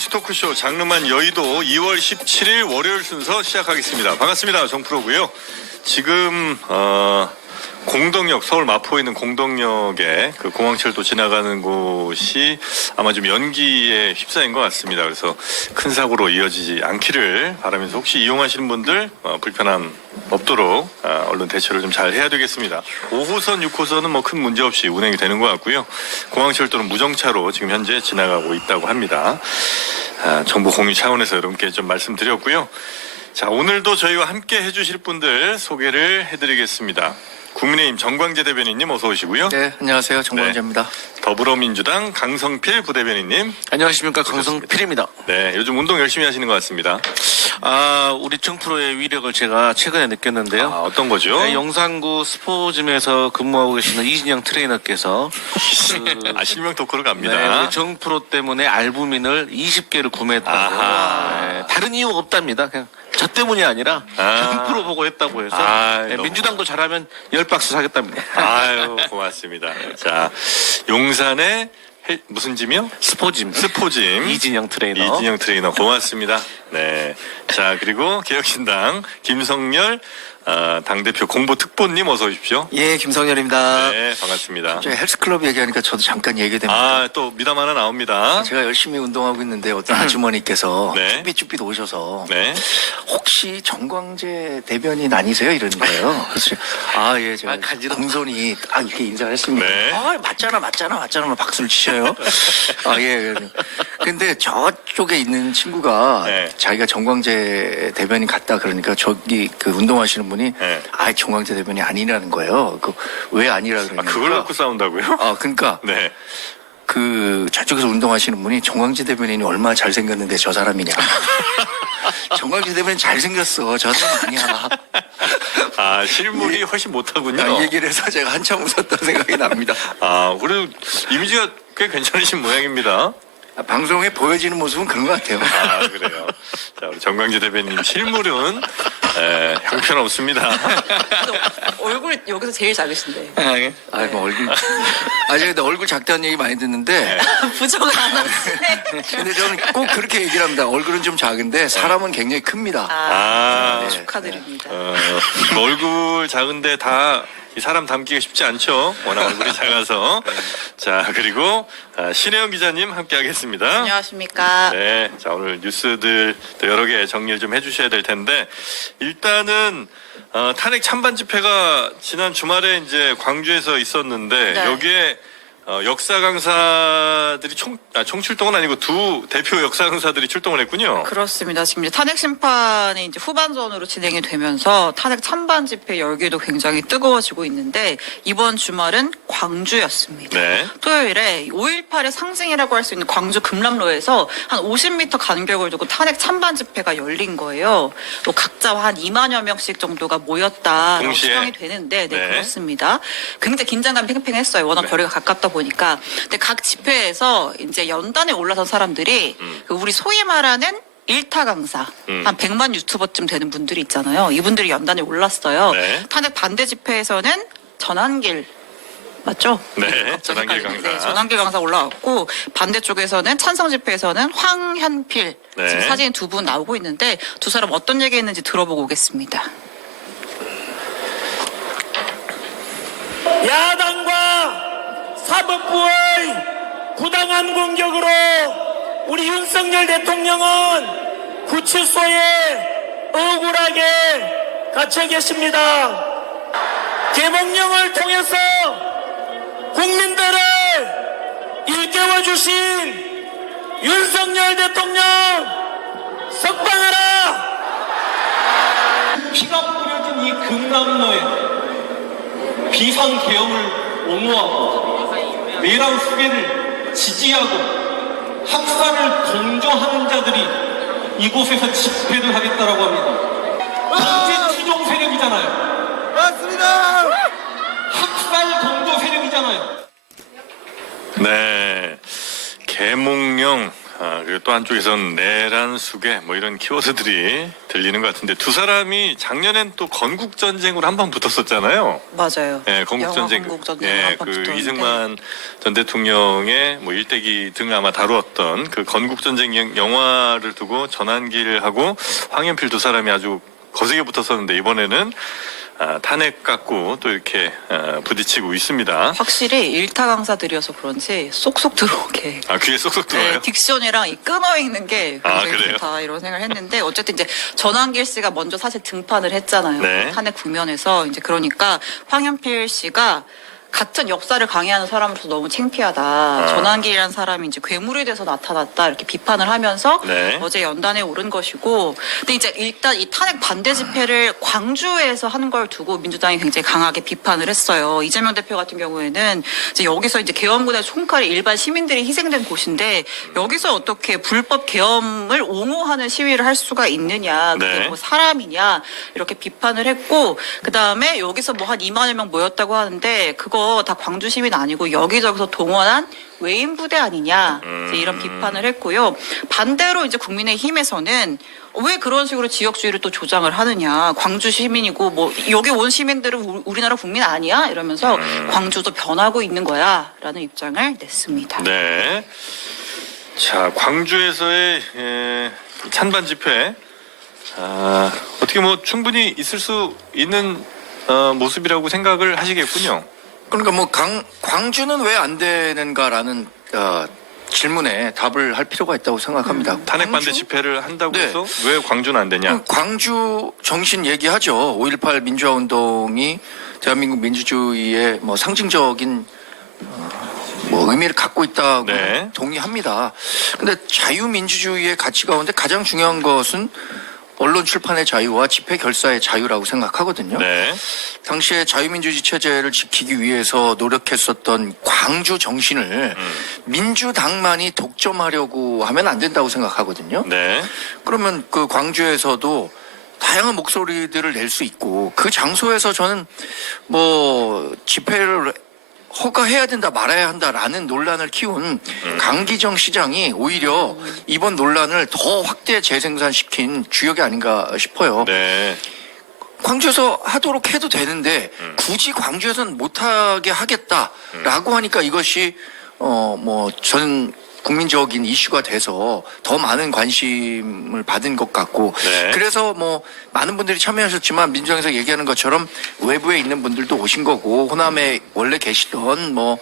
정치 토크쇼 장르만 여의도 2월 17일 월요일 순서 시작하겠습니다. 반갑습니다. 정프로고요. 지금 공덕역, 서울 마포에 있는 공덕역에 그 공항철도 지나가는 곳이 아마 좀 연기에 휩싸인 것 같습니다. 그래서 큰 사고로 이어지지 않기를 바라면서 혹시 이용하시는 분들 불편함 없도록 얼른 대처를 좀 잘 해야 되겠습니다. 5호선, 6호선은 뭐 큰 문제 없이 운행이 되는 것 같고요. 공항철도는 무정차로 지금 현재 지나가고 있다고 합니다. 정보 공유 차원에서 여러분께 좀 말씀드렸고요. 자, 오늘도 저희와 함께 해주실 분들 소개를 해드리겠습니다. 국민의힘 정광재 대변인님 어서 오시고요. 네, 안녕하세요. 정광재입니다. 네, 더불어민주당 강성필 부대변인님. 안녕하십니까. 강성필입니다. 네, 요즘 운동 열심히 하시는 것 같습니다. 우리 정프로의 위력을 제가 최근에 느꼈는데요. 어떤 거죠? 네, 용산구 스포짐에서 근무하고 계시는 이진영 트레이너께서 실명 토크로 갑니다. 네, 우리 정프로 때문에 알부민을 20개를 구매했다고. 네, 다른 이유가 없답니다. 그냥 저 때문이 아니라 정프로 보고 했다고 해서 네, 민주당도 잘하면 10박스 사겠답니다. 아유, 고맙습니다. 자, 용산의 무슨 짐이요? 스포짐. 이진영 트레이너. 고맙습니다. 네. 자, 그리고 개혁신당 김성열 당대표 공보특보님 어서 오십시오. 예, 김성열입니다. 네, 반갑습니다. 헬스클럽 얘기하니까 저도 잠깐 얘기됩니다. 또 미담 하나 나옵니다. 제가 열심히 운동하고 있는데 어떤 아주머니께서 네. 쭈삣쭈삣 오셔서 네. 혹시 정광재 대변인 아니세요? 이러는 거예요. 그래서 예, 제가 공손히 딱 이렇게 인사를 했습니다. 네. 맞잖아 막 박수를 치셔요. 예. 근데 저쪽에 있는 친구가 네. 자기가 정광재 대변인 같다 그러니까 저기 그 운동하시는 분이 네. 정광재 대변인이 아니라는 거예요. 왜 아니라 그러니까. 그걸 갖고 싸운다고요? 그러니까 네. 저쪽에서 운동하시는 분이 정광재 대변인이 얼마나 잘생겼는데 저 사람이냐. 정광재 대변인 잘생겼어. 저 사람 아니야. 실물이 훨씬 못하군요. 이 얘기를 해서 제가 한참 웃었던 생각이 납니다. 그래도 이미지가 꽤 괜찮으신 모양입니다. 방송에 보여지는 모습은 그런 것 같아요. 그래요. 자, 우리 정광재 대변인 실물은 형편없습니다. 얼굴 여기서 제일 작으신데. 뭐 얼굴. 근데 얼굴 작다는 얘기 많이 듣는데. 부정을 안 하는데. 근데 저는 꼭 그렇게 얘기를 합니다. 얼굴은 좀 작은데 사람은 굉장히 큽니다. 네. 축하드립니다. 얼굴 작은데 다 이 사람 담기가 쉽지 않죠. 워낙 얼굴이 작아서. 자, 그리고 신혜영 기자님 함께 하겠습니다. 안녕하십니까. 네. 자, 오늘 뉴스들 또 여러 개 정리를 좀 해주셔야 될 텐데, 일단은 탄핵 찬반 집회가 지난 주말에 이제 광주에서 있었는데, 네. 여기에 역사 강사들이 총출동은 아니고 두 대표 역사 강사들이 출동을 했군요. 그렇습니다. 지금 이제 탄핵 심판이 이제 후반전으로 진행이 되면서 탄핵 찬반 집회 열기도 굉장히 뜨거워지고 있는데 이번 주말은 광주였습니다. 네. 토요일에 5.18의 상징이라고 할 수 있는 광주 금남로에서 한 50m 간격을 두고 탄핵 찬반 집회가 열린 거예요. 또 각자 한 2만여 명씩 정도가 모였다라고 동시에? 추정이 되는데 네. 그렇습니다. 굉장히 긴장감이 팽팽했어요. 워낙 거리가 가깝다 보니까. 근데 각 집회에서 이제 연단에 올라선 사람들이 그 우리 소위 말하는 일타 강사 한 100만 유튜버쯤 되는 분들이 있잖아요. 이분들이 연단에 올랐어요. 네. 탄핵 반대 집회에서는 전한길 맞죠? 네, 전한길 강사. 네, 전한길 강사 올라왔고 반대쪽에서는 찬성 집회에서는 황현필 네. 지금 사진 두 분 나오고 있는데 두 사람 어떤 얘기했는지 들어보고 오겠습니다. 야당과 사법부의 부당한 공격으로 우리 윤석열 대통령은 구치소에 억울하게 갇혀 계십니다. 개봉령을 통해서 국민들을 일깨워 주신 윤석열 대통령 석방하라. 피가 뿌려진 이 금남로에 비상계엄을 옹호하고 내란 후계를 지지하고 학살을 동조하는 자들이 이곳에서 집회를 하겠다라고 합니다. 정치 추종 세력이잖아요. 맞습니다. 학살 동조 세력이잖아요. 네. 계몽령 그리고 또 한쪽에선 내란 수계 뭐 이런 키워드들이 들리는 것 같은데 두 사람이 작년엔 또 건국 전쟁으로 한 번 붙었었잖아요. 맞아요. 예, 건국 전쟁. 건국 전쟁 예, 한번 그 붙었는데. 이승만 전 대통령의 뭐 일대기 등을 아마 다루었던 그 건국 전쟁 영화를 두고 전환길하고 황연필 두 사람이 아주 거세게 붙었었는데 이번에는 탄핵 갖고 또 이렇게 부딪히고 있습니다. 확실히 일타 강사들이어서 그런지 쏙쏙 들어오게. 귀에 쏙쏙 들어요. 네, 딕션이랑 이 끊어 있는 게 굉장히 그래요? 좋다 이런 생각을 했는데 어쨌든 이제 전환길 씨가 먼저 사실 등판을 했잖아요. 네. 탄핵 국면에서 이제 그러니까 황현필 씨가 같은 역사를 강의하는 사람으로서 너무 창피하다. 전환길이라는 사람이 이제 괴물이 돼서 나타났다 이렇게 비판을 하면서 네. 어제 연단에 오른 것이고, 근데 이제 일단 이 탄핵 반대 집회를 광주에서 하는 걸 두고 민주당이 굉장히 강하게 비판을 했어요. 이재명 대표 같은 경우에는 이제 여기서 이제 계엄군의 총칼이 일반 시민들이 희생된 곳인데 여기서 어떻게 불법 계엄을 옹호하는 시위를 할 수가 있느냐, 그게 네. 뭐 사람이냐 이렇게 비판을 했고, 그 다음에 여기서 뭐 한 2만여 명 모였다고 하는데 그거 다 광주 시민 아니고 여기저기서 동원한 외인 부대 아니냐 이제 이런 비판을 했고요. 반대로 이제 국민의힘에서는 왜 그런 식으로 지역주의를 또 조장을 하느냐, 광주 시민이고 뭐 여기 온 시민들은 우리나라 국민 아니야 이러면서 광주도 변하고 있는 거야라는 입장을 냈습니다. 네. 자, 광주에서의 찬반 집회 어떻게 뭐 충분히 있을 수 있는 모습이라고 생각을 하시겠군요. 그러니까 뭐 광주는 왜 안 되는가라는 질문에 답을 할 필요가 있다고 생각합니다. 탄핵 반대 광주? 집회를 한다고 네. 해서 왜 광주는 안 되냐? 광주 정신 얘기하죠. 5.18 민주화 운동이 대한민국 민주주의의 뭐 상징적인 뭐 의미를 갖고 있다고 네. 동의합니다. 근데 자유민주주의의 가치 가운데 가장 중요한 것은 언론 출판의 자유와 집회 결사의 자유라고 생각하거든요. 네. 당시에 자유민주주의 체제를 지키기 위해서 노력했었던 광주 정신을 민주당만이 독점하려고 하면 안 된다고 생각하거든요. 네. 그러면 그 광주에서도 다양한 목소리들을 낼 수 있고 그 장소에서 저는 뭐 집회를 허가해야 된다 말아야 한다라는 논란을 키운 강기정 시장이 오히려 이번 논란을 더 확대 재생산시킨 주역이 아닌가 싶어요. 네. 광주에서 하도록 해도 되는데 굳이 광주에서는 못하게 하겠다라고 하니까 이것이 뭐 전 국민적인 이슈가 돼서 더 많은 관심을 받은 것 같고 네. 그래서 뭐 많은 분들이 참여하셨지만 민주당에서 얘기하는 것처럼 외부에 있는 분들도 오신 거고 호남에 원래 계시던 뭐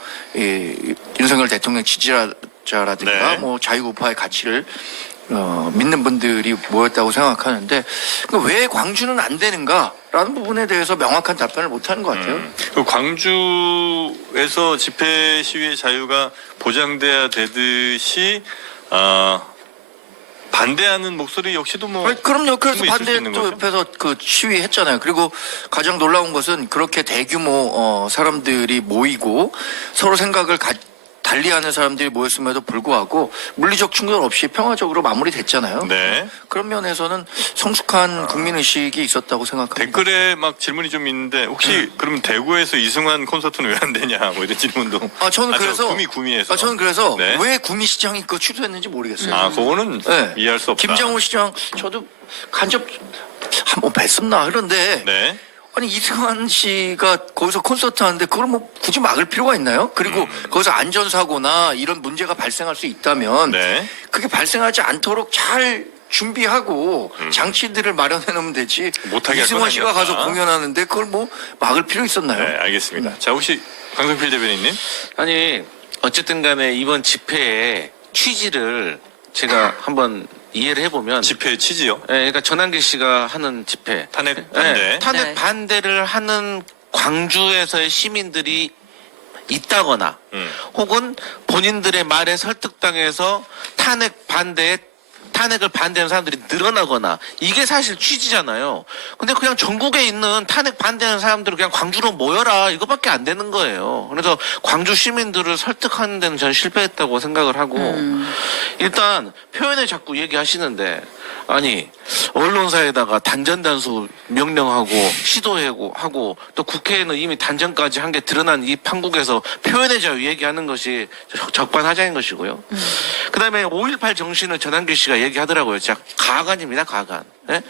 윤석열 대통령 지지자라든가 네. 뭐 자유우파의 가치를 믿는 분들이 모였다고 생각하는데 그러니까 왜 광주는 안 되는가라는 부분에 대해서 명확한 답변을 못하는 것 같아요. 그 광주에서 집회 시위의 자유가 보장돼야 되듯이 반대하는 목소리 역시도 뭐 그럼요. 그래서 충분히 있을 수 있는 반대 거죠. 옆에서 그 시위했잖아요. 그리고 가장 놀라운 것은 그렇게 대규모 사람들이 모이고 서로 생각을 달리하는 사람들이 모였음에도 불구하고 물리적 충돌 없이 평화적으로 마무리됐잖아요. 네. 그런 면에서는 성숙한 국민의식이 있었다고 생각합니다. 댓글에 막 질문이 좀 있는데 혹시 그러면 대구에서 이승환 콘서트는 왜 안 되냐 뭐 이런 질문도. 저는 그래서 구미에서. 저는 그래서 네. 왜 구미시장이 그거 취소했는지 모르겠어요. 그거는 네. 이해할 수 없다. 김장호 시장 저도 간접 한번 뵀었나 그런데 네. 아니 이승환 씨가 거기서 콘서트 하는데 그걸 뭐 굳이 막을 필요가 있나요? 그리고 거기서 안전사고나 이런 문제가 발생할 수 있다면 네. 그게 발생하지 않도록 잘 준비하고 장치들을 마련해 놓으면 되지. 못하게 할 이승환 건 씨가 아니었다. 가서 공연하는데 그걸 뭐 막을 필요 있었나요? 네, 알겠습니다. 자, 혹시 강성필 대변인님? 아니 어쨌든 간에 이번 집회의 취지를 제가 한번 이해를 해보면 집회 취지요? 그러니까 전환길 씨가 하는 집회 탄핵 반대. 탄핵 네. 반대를 하는 광주에서의 시민들이 있다거나 혹은 본인들의 말에 설득당해서 탄핵을 반대하는 사람들이 늘어나거나 이게 사실 취지잖아요. 근데 그냥 전국에 있는 탄핵 반대하는 사람들을 그냥 광주로 모여라 이거밖에 안 되는 거예요. 그래서 광주 시민들을 설득하는 데는 저는 실패했다고 생각을 하고 일단 표현을 자꾸 얘기하시는데 아니 언론사에다가 단전단수 명령하고 시도하고 또 국회에는 이미 단전까지 한 게 드러난 이 판국에서 표현의 자유 얘기하는 것이 적반하장인 것이고요. 그다음에 5.18 정신을 전한길 씨가 얘기하더라고요. 진짜 가관입니다. 가관. 예?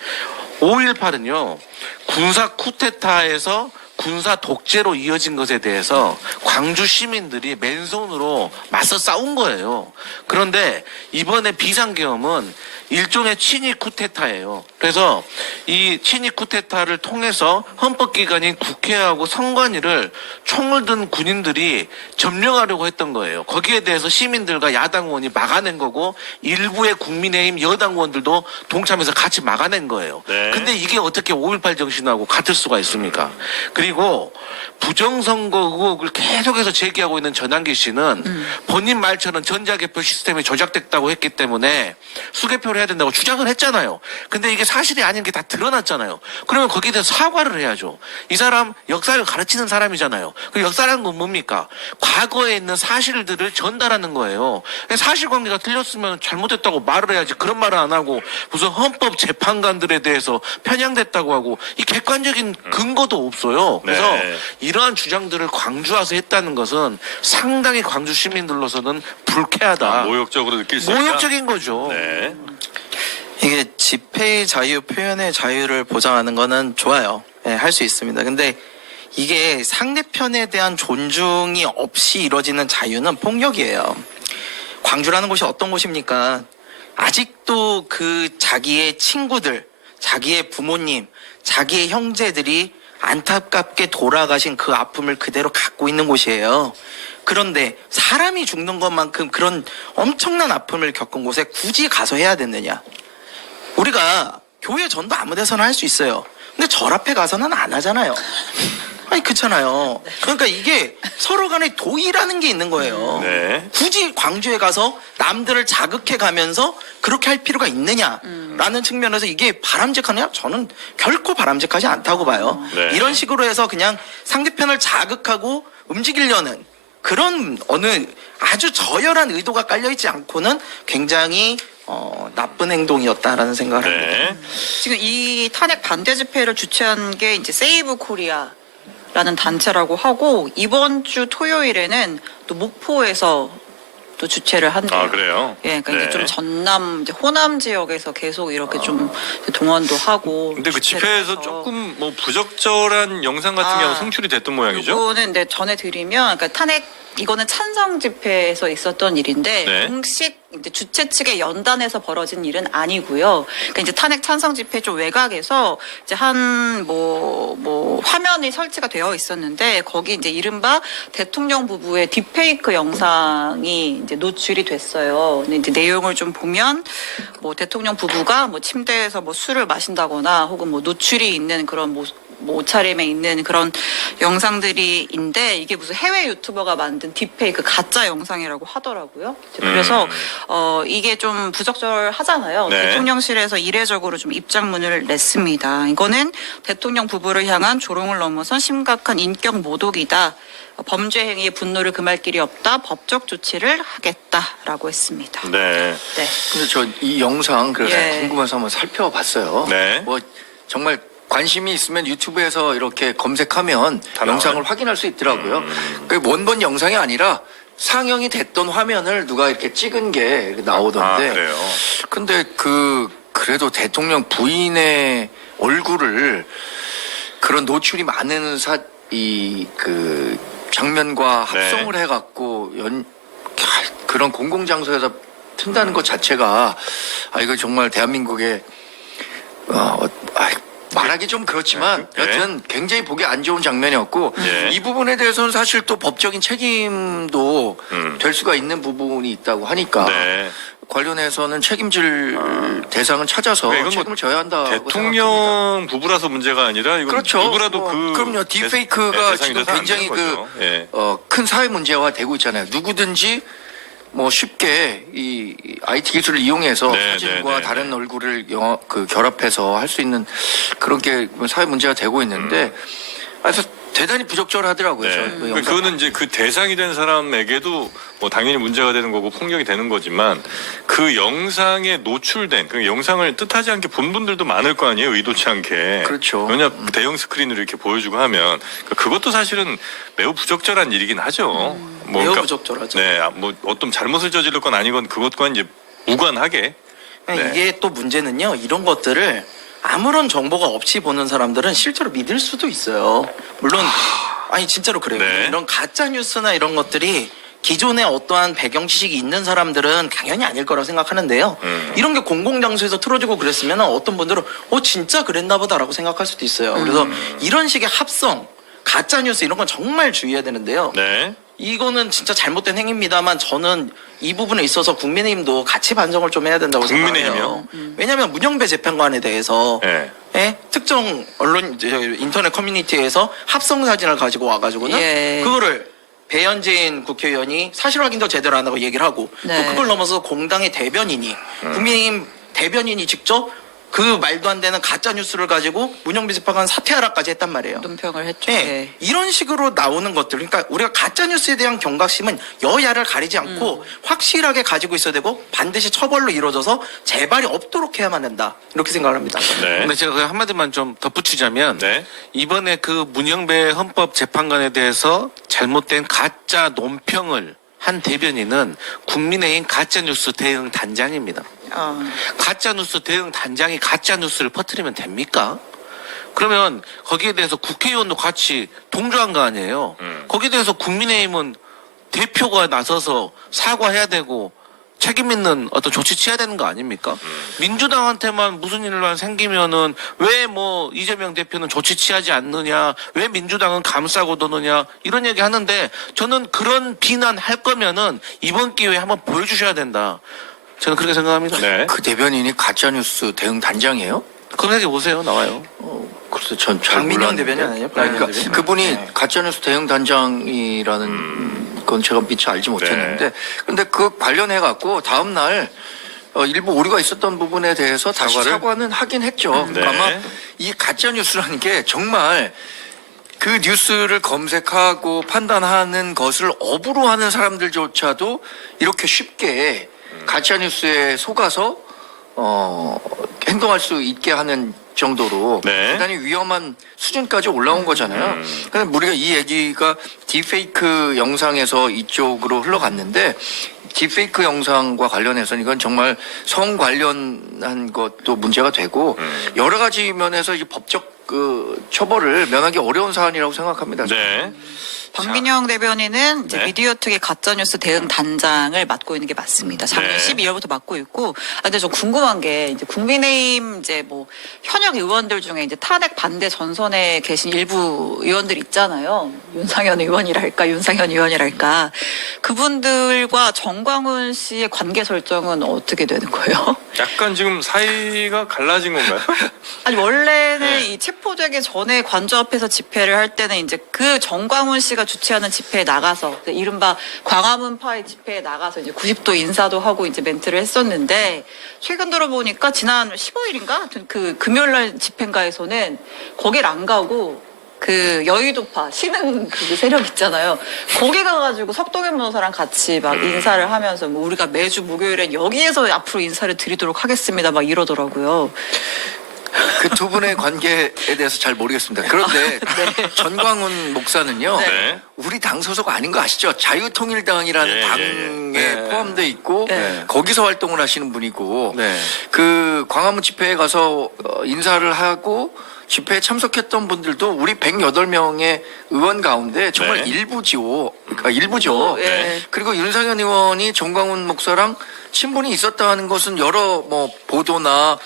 5.18은요 군사 쿠데타에서 군사 독재로 이어진 것에 대해서 광주 시민들이 맨손으로 맞서 싸운 거예요. 그런데 이번에 비상계엄은 일종의 친위 쿠데타예요. 그래서 이 친위 쿠데타를 통해서 헌법기관인 국회하고 선관위를 총을 든 군인들이 점령하려고 했던 거예요. 거기에 대해서 시민들과 야당 의원이 막아낸 거고 일부의 국민의힘 여당 의원들도 동참해서 같이 막아낸 거예요. 네. 근데 이게 어떻게 5.18 정신하고 같을 수가 있습니까? 그리고 부정선거 의혹을 계속해서 제기하고 있는 전한기 씨는 본인 말처럼 전자개표 시스템이 조작됐다고 했기 때문에 수개표를 해야 된다고 주장을 했잖아요. 근데 이게 사실이 아닌 게 다 드러났잖아요. 그러면 거기에 대해서 사과를 해야죠. 이 사람 역사를 가르치는 사람이잖아요. 그 역사라는 건 뭡니까? 과거에 있는 사실들을 전달하는 거예요. 사실관계가 틀렸으면 잘못했다고 말을 해야지. 그런 말을 안 하고 무슨 헌법 재판관들에 대해서 편향됐다고 하고 이 객관적인 근거도 없어요. 그래서 네. 이러한 주장들을 광주 와서 했다는 것은 상당히 광주 시민들로서는 불쾌하다. 모욕적으로 느낄 수 있다. 모욕적인 거죠. 네. 이게 집회의 자유, 표현의 자유를 보장하는 거는 좋아요. 네, 할 수 있습니다. 근데 이게 상대편에 대한 존중이 없이 이루어지는 자유는 폭력이에요. 광주라는 곳이 어떤 곳입니까? 아직도 그 자기의 친구들, 자기의 부모님, 자기의 형제들이 안타깝게 돌아가신 그 아픔을 그대로 갖고 있는 곳이에요. 그런데 사람이 죽는 것만큼 그런 엄청난 아픔을 겪은 곳에 굳이 가서 해야 되느냐? 우리가 교회 전도 아무 데서나 할 수 있어요. 근데 절 앞에 가서는 안 하잖아요. 아니 그렇잖아요. 그러니까 이게 서로 간에 도의라는 게 있는 거예요. 네. 굳이 광주에 가서 남들을 자극해 가면서 그렇게 할 필요가 있느냐라는 측면에서 이게 바람직하냐? 저는 결코 바람직하지 않다고 봐요. 네. 이런 식으로 해서 그냥 상대편을 자극하고 움직이려는 그런 어느 아주 저열한 의도가 깔려있지 않고는 굉장히 나쁜 행동이었다라는 생각을 합니다. 네. 지금 이 탄핵 반대 집회를 주최한 게 이제 세이브 코리아라는 단체라고 하고 이번 주 토요일에는 또 목포에서 또 주최를 한대요. 아, 그래요? 예, 그러니까 네. 이제 좀 전남, 이제 호남 지역에서 계속 이렇게 좀 동원도 하고. 근데 그 주최를 집회에서 해서. 조금 뭐 부적절한 영상 같은 경우 송출이 됐던 모양이죠? 이거는 네, 전해드리면, 그러니까 탄핵 이거는 찬성 집회에서 있었던 일인데 네. 공식 이제 주최 측의 연단에서 벌어진 일은 아니고요. 그러니까 이제 탄핵 찬성 집회 좀 외곽에서 이제 한 뭐 화면이 설치가 되어 있었는데 거기 이제 이른바 대통령 부부의 딥페이크 영상이 이제 노출이 됐어요. 근데 이제 내용을 좀 보면 뭐 대통령 부부가 뭐 침대에서 뭐 술을 마신다거나 혹은 뭐 노출이 있는 그런 뭐 옷차림에 있는 그런 영상들이인데 이게 무슨 해외 유튜버가 만든 딥페이크 가짜 영상이라고 하더라고요. 그래서 이게 좀 부적절하잖아요. 네. 대통령실에서 이례적으로 좀 입장문을 냈습니다. 이거는 대통령 부부를 향한 조롱을 넘어선 심각한 인격 모독이다. 범죄 행위의 분노를 금할 길이 없다. 법적 조치를 하겠다라고 했습니다. 네. 네. 근데 저 이 영상 그래서 예. 궁금해서 한번 살펴봤어요. 네. 뭐 정말 관심이 있으면 유튜브에서 이렇게 검색하면 다 영상을 나와요? 확인할 수 있더라고요. 그 원본 영상이 아니라 상영이 됐던 화면을 누가 이렇게 찍은 게 나오던데. 아, 그래요? 근데 그래도 대통령 부인의 얼굴을 그런 노출이 많은 그 장면과 네. 합성을 해갖고 그런 공공장소에서 튼다는 것 자체가 이거 정말 대한민국의 말하기 좀 그렇지만 네. 여튼 굉장히 보기 안 좋은 장면이었고 네. 이 부분에 대해서는 사실 또 법적인 책임도 될 수가 있는 부분이 있다고 하니까 네. 관련해서는 책임질 대상은 찾아서 그러니까 이건 뭐 책임을 져야 한다고 생각합니다. 대통령 부부라서 문제가 아니라 이건 그렇죠. 누구라도 그럼요. 딥페이크가 지금 굉장히 큰 사회 문제화 되고 있잖아요. 누구든지 뭐 쉽게 이 IT 기술을 이용해서 네, 사진과 네, 네, 다른 얼굴을 결합해서 할 수 있는 그런 게 사회 문제가 되고 있는데 그래서 대단히 부적절하더라고요. 네. 저 그러니까 영상. 그거는 이제 그 대상이 된 사람에게도 뭐 당연히 문제가 되는 거고 폭력이 되는 거지만 그 영상에 노출된 그 영상을 뜻하지 않게 본 분들도 많을 거 아니에요. 의도치 않게. 그렇죠. 왜냐 대형 스크린으로 이렇게 보여주고 하면 그것도 사실은 매우 부적절한 일이긴 하죠. 뭐 매우 그러니까 부적절하죠. 네, 뭐 어떤 잘못을 저지를 건 아니건 그것과 이제 무관하게. 네. 이게 또 문제는요. 이런 것들을 아무런 정보가 없이 보는 사람들은 실제로 믿을 수도 있어요. 물론 아니 진짜로 그래요. 네. 이런 가짜 뉴스나 이런 것들이 기존에 어떠한 배경 지식이 있는 사람들은 당연히 아닐 거라고 생각하는데요. 이런 게 공공장소에서 틀어지고 그랬으면 어떤 분들은 진짜 그랬나 보다라고 생각할 수도 있어요. 그래서 이런 식의 합성, 가짜 뉴스 이런 건 정말 주의해야 되는데요. 네. 이거는 진짜 잘못된 행위입니다만 저는 이 부분에 있어서 국민의힘도 같이 반성을 좀 해야 된다고 국민의힘이요? 생각해요. 왜냐하면 문영배 재판관에 대해서 네. 특정 언론 인터넷 커뮤니티에서 합성 사진을 가지고 와가지고는 예. 그거를 배현진 국회의원이 사실 확인도 제대로 안 하고 얘기를 하고 네. 또 그걸 넘어서 공당의 대변인이 국민의힘 대변인이 직접 그 말도 안 되는 가짜 뉴스를 가지고 문영배 재판관 사퇴하라까지 했단 말이에요. 논평을 했죠. 네. 네. 이런 식으로 나오는 것들, 그러니까 우리가 가짜 뉴스에 대한 경각심은 여야를 가리지 않고 확실하게 가지고 있어야 되고 반드시 처벌로 이루어져서 재발이 없도록 해야만 된다. 이렇게 생각을 합니다. 네. 근데 제가 그 한마디만 좀 덧붙이자면 네. 이번에 그 문영배 헌법재판관에 대해서 잘못된 가짜 논평을 한 대변인은 국민의힘 가짜뉴스 대응 단장입니다. 가짜뉴스 대응 단장이 가짜뉴스를 퍼뜨리면 됩니까? 그러면 거기에 대해서 국회의원도 같이 동조한 거 아니에요. 거기에 대해서 국민의힘은 대표가 나서서 사과해야 되고 책임 있는 어떤 조치 취해야 되는 거 아닙니까? 민주당한테만 무슨 일만 생기면은 왜 뭐 이재명 대표는 조치 취하지 않느냐, 왜 민주당은 감싸고 도느냐 이런 얘기 하는데 저는 그런 비난할 거면은 이번 기회에 한번 보여주셔야 된다. 저는 그렇게 생각합니다. 네. 그 대변인이 가짜뉴스 대응 단장이에요? 검색해 보세요, 나와요. 글쎄 전잘 박민영 몰랐는데. 대변인 아니에요? 그러니까 박민영 대변인? 그분이 네. 가짜뉴스 대응 단장이라는 건 제가 미처 알지 못했는데 근데 그 관련해 갖고 다음 날 일부 오류가 있었던 부분에 대해서 다시 사과는 하긴 했죠. 네. 아마 이 가짜뉴스라는 게 정말 그 뉴스를 검색하고 판단하는 것을 업으로 하는 사람들조차도 이렇게 쉽게 가짜뉴스에 속아서 행동할 수 있게 하는 정도로 네. 대단히 위험한 수준까지 올라온 거잖아요. 근데 우리가 이 얘기가 딥페이크 영상에서 이쪽으로 흘러갔는데 딥페이크 영상과 관련해서는 이건 정말 성 관련한 것도 문제가 되고 여러 가지 면에서 이 법적 그 처벌을 면하기 어려운 사안이라고 생각합니다. 네. 박민영 대변인은 이제 네. 미디어 특위 가짜뉴스 대응 단장을 맡고 있는 게 맞습니다. 작년 네. 12월부터 맡고 있고, 근데 저 궁금한 게 이제 국민의힘 이제 뭐 현역 의원들 중에 이제 탄핵 반대 전선에 계신 일부 의원들 있잖아요. 윤상현 의원이랄까, 윤상현 의원이랄까, 그분들과 정광훈 씨의 관계 설정은 어떻게 되는 거예요? 약간 지금 사이가 갈라진 건가요? 아니 원래는 네. 이 체포되기 전에 관저 앞에서 집회를 할 때는 이제 그 정광훈 씨가 주최하는 집회에 나가서 이른바 광화문파의 집회에 나가서 이제 90도 인사도 하고 이제 멘트를 했었는데 최근 들어보니까 지난 15일인가 그 금요일날 집회인가에서는 거길 안 가고 그 여의도파 신흥 그 세력 있잖아요. 거기 가가지고 석동현 변호사랑 같이 막 인사를 하면서 뭐 우리가 매주 목요일엔 여기에서 앞으로 인사를 드리도록 하겠습니다. 막 이러더라고요. 그 두 분의 관계에 대해서 잘 모르겠습니다. 그런데 전광훈 목사는요, 네. 우리 당 소속 아닌 거 아시죠? 자유통일당이라는 예, 당에 네. 포함돼 있고 네. 거기서 활동을 하시는 분이고 네. 그 광화문 집회에 가서 인사를 하고 집회에 참석했던 분들도 우리 108명의 의원 가운데 정말 네. 일부죠. 그러니까 일부죠. 예. 그리고 윤상현 의원이 정광훈 목사랑 친분이 있었다는 것은 여러 뭐 보도나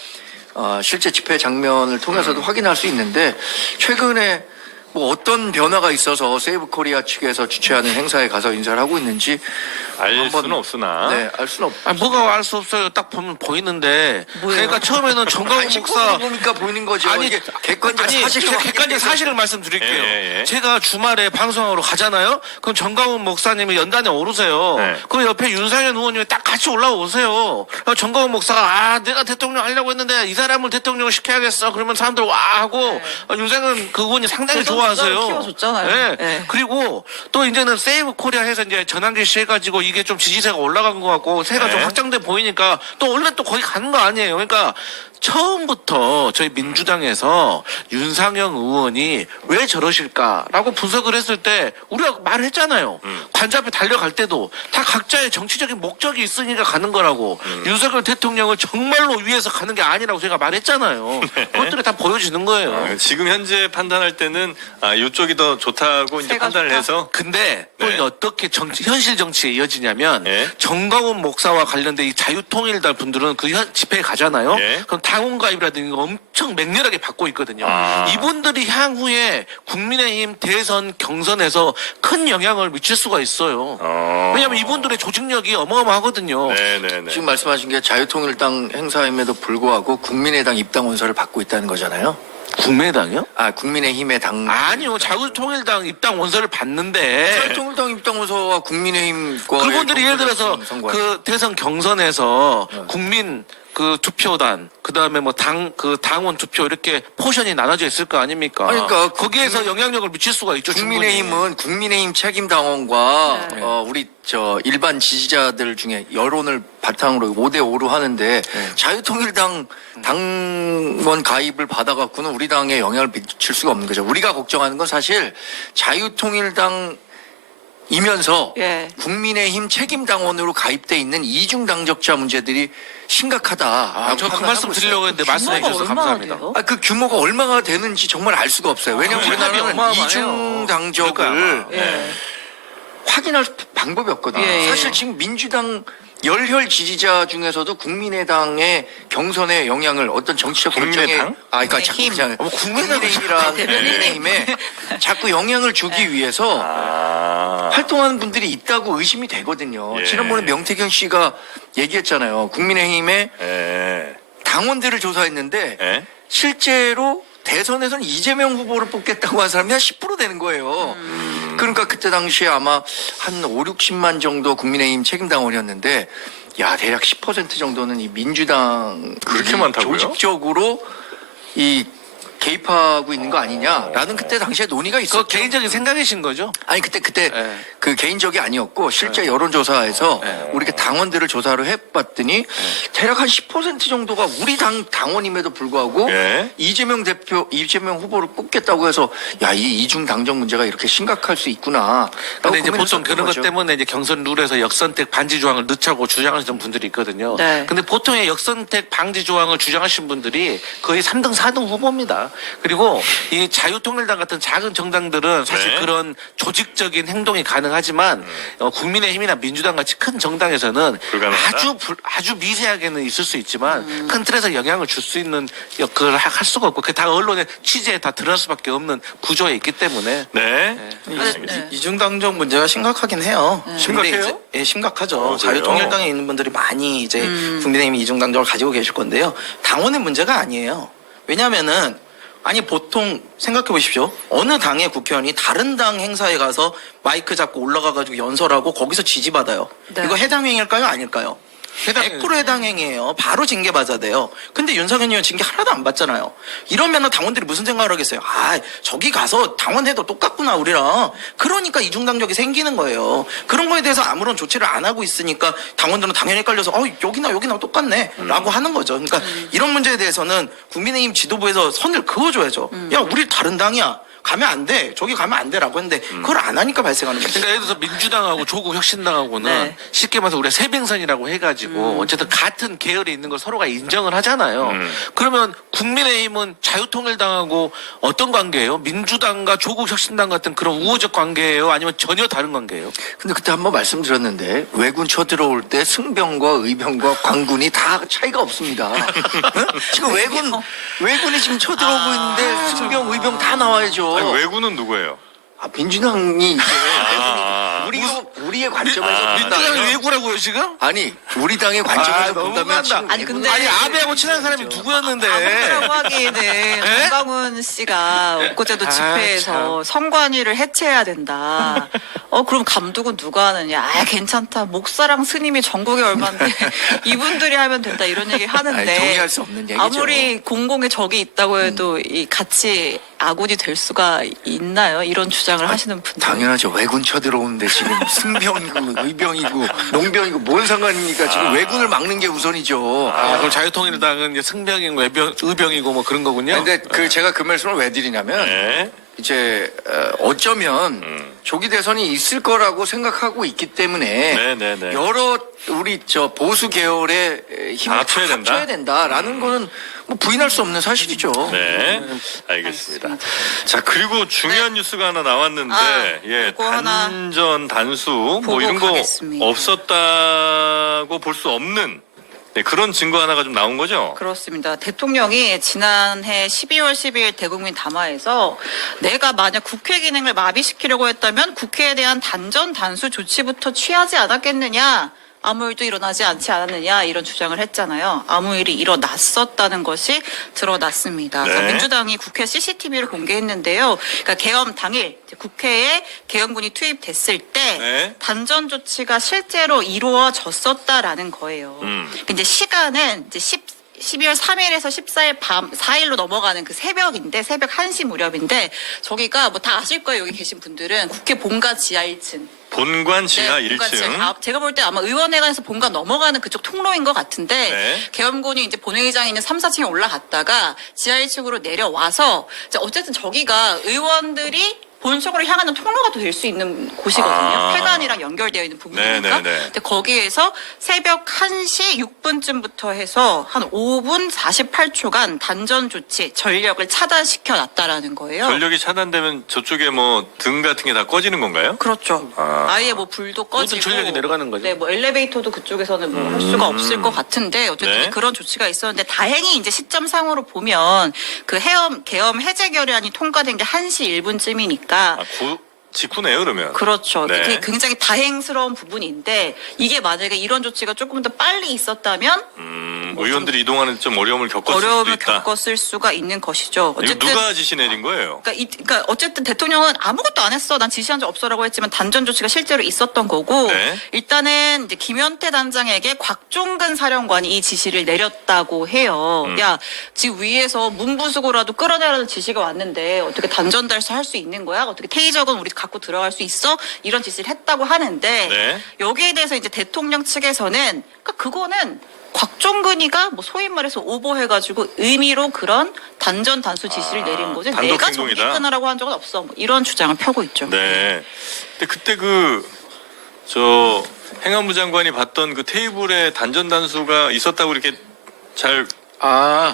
실제 집회 장면을 통해서도 확인할 수 있는데 최근에 뭐 어떤 변화가 있어서 세이브 코리아 측에서 주최하는 행사에 가서 인사를 하고 있는지 알 한번- 수는 없으나. 네, 알 수는 없. 아, 뭐가 알 수 없어요. 딱 보면 보이는데. 그러니까 처음에는 정강훈 목사 보니까 보이는 거죠. 아니, 이게 객관적 아니, 사실로 제가 객관적 사실을 말씀드릴게요. 예. 제가 주말에 방송하러 가잖아요. 그럼 정강훈 목사님이 연단에 오르세요. 네. 그 옆에 윤상현 의원님이 딱 같이 올라오세요. 정강훈 목사가 내가 대통령 하려고 했는데 이 사람을 대통령 시켜야겠어. 그러면 사람들 와 하고 윤상현 그 의원이 상당히 그래서 좋아하세요. 키워줬잖아요. 네. 네. 그리고 또 이제는 세이브 코리아 해서 이제 전환기 씨 해가지고 이게 좀 지지세가 올라간 것 같고 세가 좀 네. 확장돼 보이니까 또 원래 또 거기 가는 거 아니에요. 그러니까 처음부터 저희 민주당에서 윤상현 의원이 왜 저러실까라고 분석을 했을 때 우리가 말을 했잖아요. 관저 앞에 달려갈 때도 다 각자의 정치적인 목적이 있으니까 가는 거라고. 윤석열 대통령을 정말로 위해서 가는 게 아니라고 제가 말했잖아요. 그것들이 다 보여지는 거예요. 지금 현재 판단할 때는 이쪽이 더 좋다고 이제 세가 판단을 좋다? 해서 근데 또 네. 이제 어떻게 현실 정치에 이어지냐면 네. 정강훈 목사와 관련된 이 자유통일당 분들은 그 집회에 가잖아요. 네. 그럼 당원 가입이라든가 엄청 맹렬하게 받고 있거든요. 아. 이분들이 향후에 국민의힘 대선 경선에서 큰 영향을 미칠 수가 있어요. 왜냐하면 이분들의 조직력이 어마어마하거든요. 네네네. 지금 말씀하신 게 자유통일당 행사임에도 불구하고 국민의당 입당 원서를 받고 있다는 거잖아요. 국민의당이요? 국민의힘의 당. 아니요. 자유통일당 입당 원서를 받는데 자유통일당 입당 원서와 국민의힘과 그분들이 예를 들어서 그 대선 경선에서 네. 국민 그 투표단 그다음에 뭐 당원 투표 이렇게 포션이 나눠져 있을 거 아닙니까? 아니, 그러니까 거기에서 영향력을 미칠 수가 있죠. 충분히. 국민의힘은 국민의힘 책임 당원과 네. 우리 일반 지지자들 중에 여론을 바탕으로 5대5로 하는데 자유통일당 당원 가입을 받아갖고는 우리 당에 영향을 미칠 수가 없는 거죠. 우리가 걱정하는 건 사실 자유통일당 이면서 예. 국민의힘 책임 당원으로 가입돼 있는 이중 당적자 문제들이 심각하다. 저 그 말씀 드리려고 했는데 말씀해 규모가 주셔서 얼마나 감사합니다. 돼요? 그 규모가 얼마가 되는지 정말 알 수가 없어요. 왜냐하면 그 부담이 우리나라는 어마어마해요. 이중 당적을 그러니까 아마. 예. 확인할 방법이 없거든요. 예, 예. 사실 지금 민주당 열혈 지지자 중에서도 국민의당의 경선에 영향을 어떤 정치적 결정에 국민의당? 그러니까 자꾸 국민의힘. 그냥 국민의힘이랑 네. 국민의힘에 자꾸 영향을 주기 위해서 활동하는 분들이 있다고 의심이 되거든요. 예. 지난번에 명태균 씨가 얘기했잖아요. 국민의힘에 예. 당원들을 조사했는데 예. 실제로 대선에서는 이재명 후보를 뽑겠다고 한 사람이 한 10% 되는 거예요. 그러니까 그때 당시에 아마 한 5, 60만 정도 국민의힘 책임당원이었는데 야 대략 10% 정도는 이 민주당 그렇게 많다고요? 조직적으로 이 개입하고 있는 거 아니냐라는 그때 당시에 논의가 그 있었죠. 개인적인 생각이신 거죠? 아니 그때 예. 그 개인적이 아니었고 실제 여론조사에서 우리가 당원들을 조사를 해봤더니 대략 한 10% 정도가 우리 당 당원임에도 불구하고 예. 이재명 후보를 뽑겠다고 해서 야 이 이중 당적 문제가 이렇게 심각할 수 있구나. 근데 이제 보통 그런 것 때문에 이제 경선 룰에서 역선택 반지 조항을 넣자고 주장하시는 분들이 있거든요. 네. 근데 보통의 역선택 방지 조항을 주장하신 분들이 거의 3등, 4등 후보입니다. 그리고 이 자유통일당 같은 작은 정당들은 사실 네. 그런 조직적인 행동이 가능하지만 국민의힘이나 민주당 같이 큰 정당에서는 불가능하다? 아주 미세하게는 있을 수 있지만 큰 틀에서 영향을 줄 수 있는 역할을 할 수가 없고 그게 다 언론의 취재에 다 드러날 수밖에 없는 구조에 있기 때문에 네. 네. 이중 당적 문제가 심각하긴 해요. 심각해요? 근데 이제, 예, 심각하죠. 그래요? 자유통일당에 있는 분들이 많이 이제 국민의힘이 이중 당적을 가지고 계실 건데요. 당원의 문제가 아니에요. 왜냐하면은 아니 보통 생각해 보십시오. 어느 당의 국회의원이 다른 당 행사에 가서 마이크 잡고 올라가가지고 연설하고 거기서 지지받아요. 네. 이거 해당 행위일까요? 아닐까요? 100% 해당 행위예요. 바로 징계받아야 돼요. 근데 윤석열 의원 징계 하나도 안 받잖아요. 이러면 당원들이 무슨 생각을 하겠어요? 저기 가서 당원해도 똑같구나 우리랑. 그러니까 이중당적이 생기는 거예요. 그런 거에 대해서 아무런 조치를 안 하고 있으니까 당원들은 당연히 헷갈려서 여기나 라고 하는 거죠. 그러니까 이런 문제에 대해서는 국민의힘 지도부에서 선을 그어줘야죠. 야 우리 다른 당이야. 가면 안 돼. 저기 가면 안 돼라고 했는데 그걸 안 하니까 발생하는 거죠. 그러니까 예를 들어서 민주당하고 조국혁신당하고는 네. 쉽게 말해서 우리가 세빙선이라고 해가지고 어쨌든 같은 계열에 있는 걸 서로가 인정을 하잖아요. 그러면 국민의힘은 자유통일당하고 어떤 관계예요? 민주당과 조국혁신당 같은 그런 우호적 관계예요? 아니면 전혀 다른 관계예요? 근데 그때 한번 말씀드렸는데 외군 쳐들어올 때 승병과 의병과 관군이 다 차이가 없습니다. 응? 지금 외군이 지금 쳐들어오고 있는데 승병, 의병 다 나와야죠. 아니, 외구는 누구예요? 민주당이 이제 아. 우리의 관점에서 민주당이 본다면 왜구라고요 지금? 아니 우리 당의 관점에서 본다면 너무한다. 지금 아니, 근데- 아니 아베하고 친한 사람이 누구였는데? 아무라고 하기에는 정강훈 씨가 엊그제도 집회에서 선관위를 해체해야 된다. 그럼 감독은 누가 하느냐? 괜찮다. 목사랑 스님이 전국에 얼마인데 이분들이 하면 된다 이런 얘기 하는데 아니, 동의할 수 없는 얘기죠. 아무리 공공의 적이 있다고 해도 이 같이 아군이 될 수가 있나요? 이런 주장을 하시는 분들. 당연하죠. 왜군 쳐들어오는데 지금 승병이고 의병이고 농병이고 뭔 상관입니까? 지금 왜군을 막는 게 우선이죠. 그럼 자유통일당은 이제 승병이고 의병이고 뭐 그런 거군요. 근데 제가 그 말씀을 왜 드리냐면 네. 이제 어쩌면 조기 대선이 있을 거라고 생각하고 있기 때문에 네네네. 여러 우리 보수 계열의 힘을 합쳐야 다 된다? 합쳐야 된다라는 거는 뭐 부인할 수 없는 사실이죠. 네, 알겠습니다. 자, 그리고 중요한 뉴스가 하나 나왔는데, 그거 하나 단전, 단수, 뭐 보고 이런 거 가겠습니다. 없었다고 볼 수 없는 그런 증거 하나가 좀 나온 거죠? 그렇습니다. 대통령이 지난해 12월 12일 대국민 담화에서 내가 만약 국회 기능을 마비시키려고 했다면 국회에 대한 단전 단수 조치부터 취하지 않았겠느냐. 아무 일도 일어나지 않지 않았느냐 이런 주장을 했잖아요. 아무 일이 일어났었다는 것이 드러났습니다. 네. 그래서 민주당이 국회 CCTV를 공개했는데요. 그러니까 계엄 당일 이제 국회에 계엄군이 투입됐을 때 네. 단전 조치가 실제로 이루어졌었다라는 거예요. 근데 시간은 이제 12월 3일에서 14일 밤 4일로 넘어가는 그 새벽인데 새벽 1시 무렵인데 저기가 뭐 다 아실 거예요. 여기 계신 분들은 국회 본가 지하 1층. 본관 지하 네, 본관 1층. 지하. 제가 볼 때 아마 의원회관에서 본관 넘어가는 그쪽 통로인 것 같은데 네. 계엄군이 이제 본회의장에 있는 3, 4층에 올라갔다가 지하 1층으로 내려와서 이제 어쨌든 저기가 의원들이 본청으로 향하는 통로가 또 될 수 있는 곳이거든요. 회관이랑 연결되어 있는 부분이니까. 네네네. 근데 거기에서 새벽 1시 6분쯤부터 해서 한 5분 48초간 단전 조치, 전력을 차단시켜 놨다라는 거예요. 전력이 차단되면 저쪽에 뭐 등 같은 게 다 꺼지는 건가요? 그렇죠. 아예 뭐 불도 꺼지고 모든 전력이 내려가는 거죠. 네, 뭐 엘리베이터도 그쪽에서는 뭐 할 수가 없을 것 같은데 어쨌든 네. 그런 조치가 있었는데 다행히 이제 시점상으로 보면 그 계엄 해제 결의안이 통과된 게 1시 1분쯤이니까 직후네요, 그러면. 그렇죠. 네. 그게 굉장히 다행스러운 부분인데 이게 만약에 이런 조치가 조금 더 빨리 있었다면 의원들이 이동하는 데 좀 어려움을 겪었을 수도 어려움을 있다. 겪었을 수가 있는 것이죠. 이거 누가 지시 내린 거예요? 그러니까 어쨌든 대통령은 아무것도 안 했어. 난 지시한 적 없어라고 했지만 단전 조치가 실제로 있었던 거고 네. 일단은 이제 김현태 단장에게 곽종근 사령관이 이 지시를 내렸다고 해요. 야, 지금 위에서 문부수고라도 끌어내라는 지시가 왔는데 어떻게 단전 달수할 수 있는 거야? 어떻게 테이저건 우리 갖고 들어갈 수 있어? 이런 지시를 했다고 하는데 네. 여기에 대해서 이제 대통령 측에서는 그러니까 그거는 곽종근이가 뭐 소위 말해서 오버해가지고 의미로 그런 단전 단수 지시를 내린 거지 단독 내가 행동이다. 전기 끊으라고 한 적은 없어. 뭐 이런 주장을 펴고 있죠. 네. 근데 그때 행안부 장관이 봤던 그 테이블에 단전 단수가 있었다고 이렇게 잘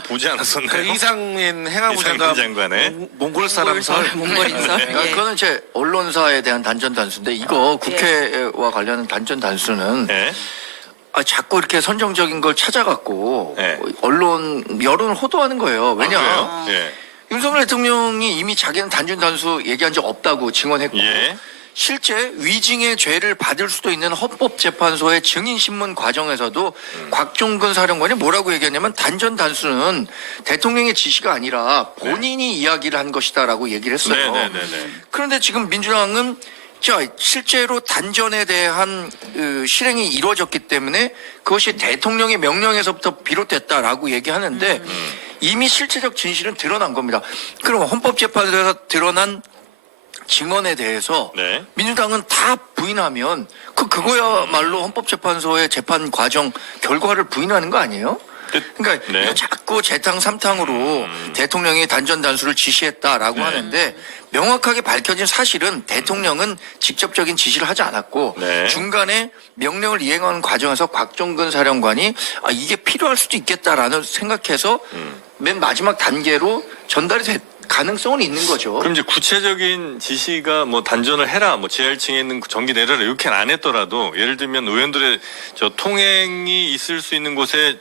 보지 않았었나요? 그 이상민 행안부 이상민 장관의 몽골 사람 설. 몽골 인설. 그러니까 예. 그거는 이제 언론사에 대한 단전 단수인데 이거 국회와 관련한 단전 단수는 네. 자꾸 이렇게 선정적인 걸 찾아갖고 네. 여론을 호도하는 거예요. 왜냐? 그래요? 예. 윤석열 대통령이 이미 자기는 단전 단수 얘기한 적 없다고 증언했고 예. 실제 위증의 죄를 받을 수도 있는 헌법재판소의 증인신문 과정에서도 곽종근 사령관이 뭐라고 얘기했냐면 단전 단수는 대통령의 지시가 아니라 본인이 이야기를 한 것이다라고 얘기를 했어요. 네네네네. 그런데 지금 민주당은 실제로 단전에 대한 실행이 이루어졌기 때문에 그것이 대통령의 명령에서부터 비롯됐다라고 얘기하는데 이미 실체적 진실은 드러난 겁니다. 그럼 헌법재판소에서 드러난 증언에 대해서 네. 민주당은 다 부인하면 그거야말로 헌법재판소의 재판 과정 결과를 부인하는 거 아니에요? 그러니까 네. 이거 자꾸 재탕 삼탕으로 대통령이 단전 단수를 지시했다라고 하는데 명확하게 밝혀진 사실은 대통령은 직접적인 지시를 하지 않았고 네. 중간에 명령을 이행하는 과정에서 곽종근 사령관이 이게 필요할 수도 있겠다라는 생각해서 맨 마지막 단계로 전달이 될 가능성은 있는 거죠. 그럼 이제 구체적인 지시가 뭐 단전을 해라, 뭐 지하 1층에 있는 전기 내려라 이렇게는 안 했더라도 예를 들면 의원들의 통행이 있을 수 있는 곳에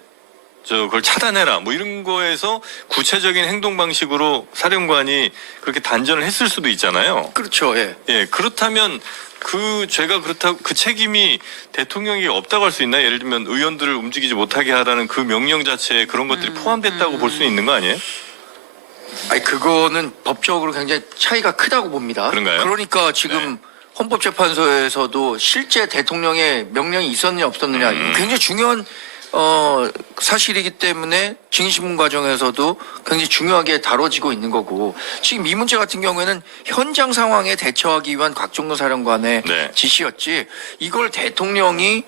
그걸 차단해라 뭐 이런 거에서 구체적인 행동 방식으로 사령관이 그렇게 단전을 했을 수도 있잖아요. 그렇죠. 예. 예, 그렇다면 그 죄가 그렇다고 그 책임이 대통령이 없다고 할 수 있나요? 예를 들면 의원들을 움직이지 못하게 하라는 그 명령 자체에 그런 것들이 포함됐다고 볼 수 있는 거 아니에요? 아니 그거는 법적으로 굉장히 차이가 크다고 봅니다. 그런가요? 그러니까 지금 헌법재판소에서도 실제 대통령의 명령이 있었느냐 없었느냐 이거 굉장히 중요한 사실이기 때문에 증인신문 과정에서도 굉장히 중요하게 다뤄지고 있는 거고 지금 이 문제 같은 경우에는 현장 상황에 대처하기 위한 곽종근 사령관의 네. 지시였지 이걸 대통령이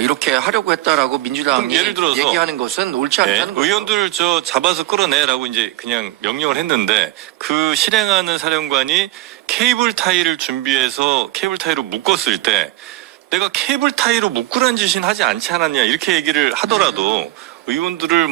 이렇게 하려고 했다라고 민주당이 그럼 예를 들어서 얘기하는 것은 옳지 네, 않다는 거죠. 의원들 잡아서 끌어내라고 이제 그냥 명령을 했는데 그 실행하는 사령관이 케이블 타이를 준비해서 케이블 타이로 묶었을 때 내가 케이블 타이로 묶으란 짓은 하지 않지 않았냐 이렇게 얘기를 하더라도 의원들을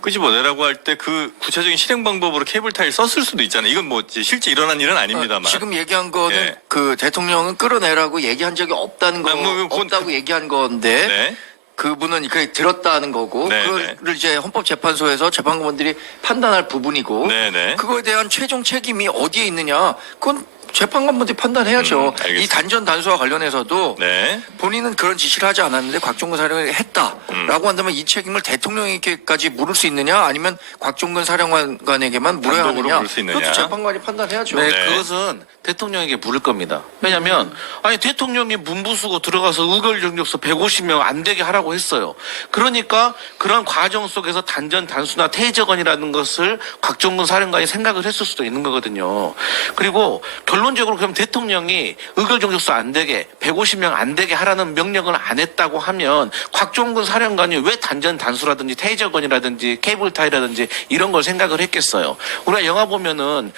끄집어내라고 할 때 그 구체적인 실행 방법으로 케이블 타이를 썼을 수도 있잖아요. 이건 뭐 실제 일어난 일은 아닙니다만. 지금 얘기한 거는 예. 그 대통령은 끌어내라고 얘기한 적이 없다는 거 아, 뭐 그건 없다고 얘기한 건데 네. 그분은 그게 들었다는 거고 네, 그걸 이제 헌법재판소에서 재판관들이 판단할 부분이고 네네. 그거에 대한 최종 책임이 어디에 있느냐 그건 재판관분들이 판단해야죠. 알겠습니다. 이 단전 단수와 관련해서도 네. 본인은 그런 지시를 하지 않았는데 곽종근 사령관이 했다라고 한다면 이 책임을 대통령에게까지 물을 수 있느냐 아니면 곽종근 사령관에게만 물어야 단독으로 하느냐 물을 수 있느냐. 그것도 재판관이 판단해야죠. 네, 네. 그것은 대통령에게 물을 겁니다. 왜냐하면 아니 대통령이 문부수고 들어가서 의결정력서 150명 안 되게 하라고 했어요. 그러니까 그런 과정 속에서 단전 단수나 퇴적언이라는 것을 곽종근 사령관이 생각을 했을 수도 있는 거거든요. 그리고 결론적으로 그럼 대통령이 의결정력서 안 되게 150명 안 되게 하라는 명령을 안 했다고 하면 곽종근 사령관이 왜 단전 단수라든지 퇴적언이라든지 케이블 타이라든지 이런 걸 생각을 했겠어요. 우리가 영화 보면은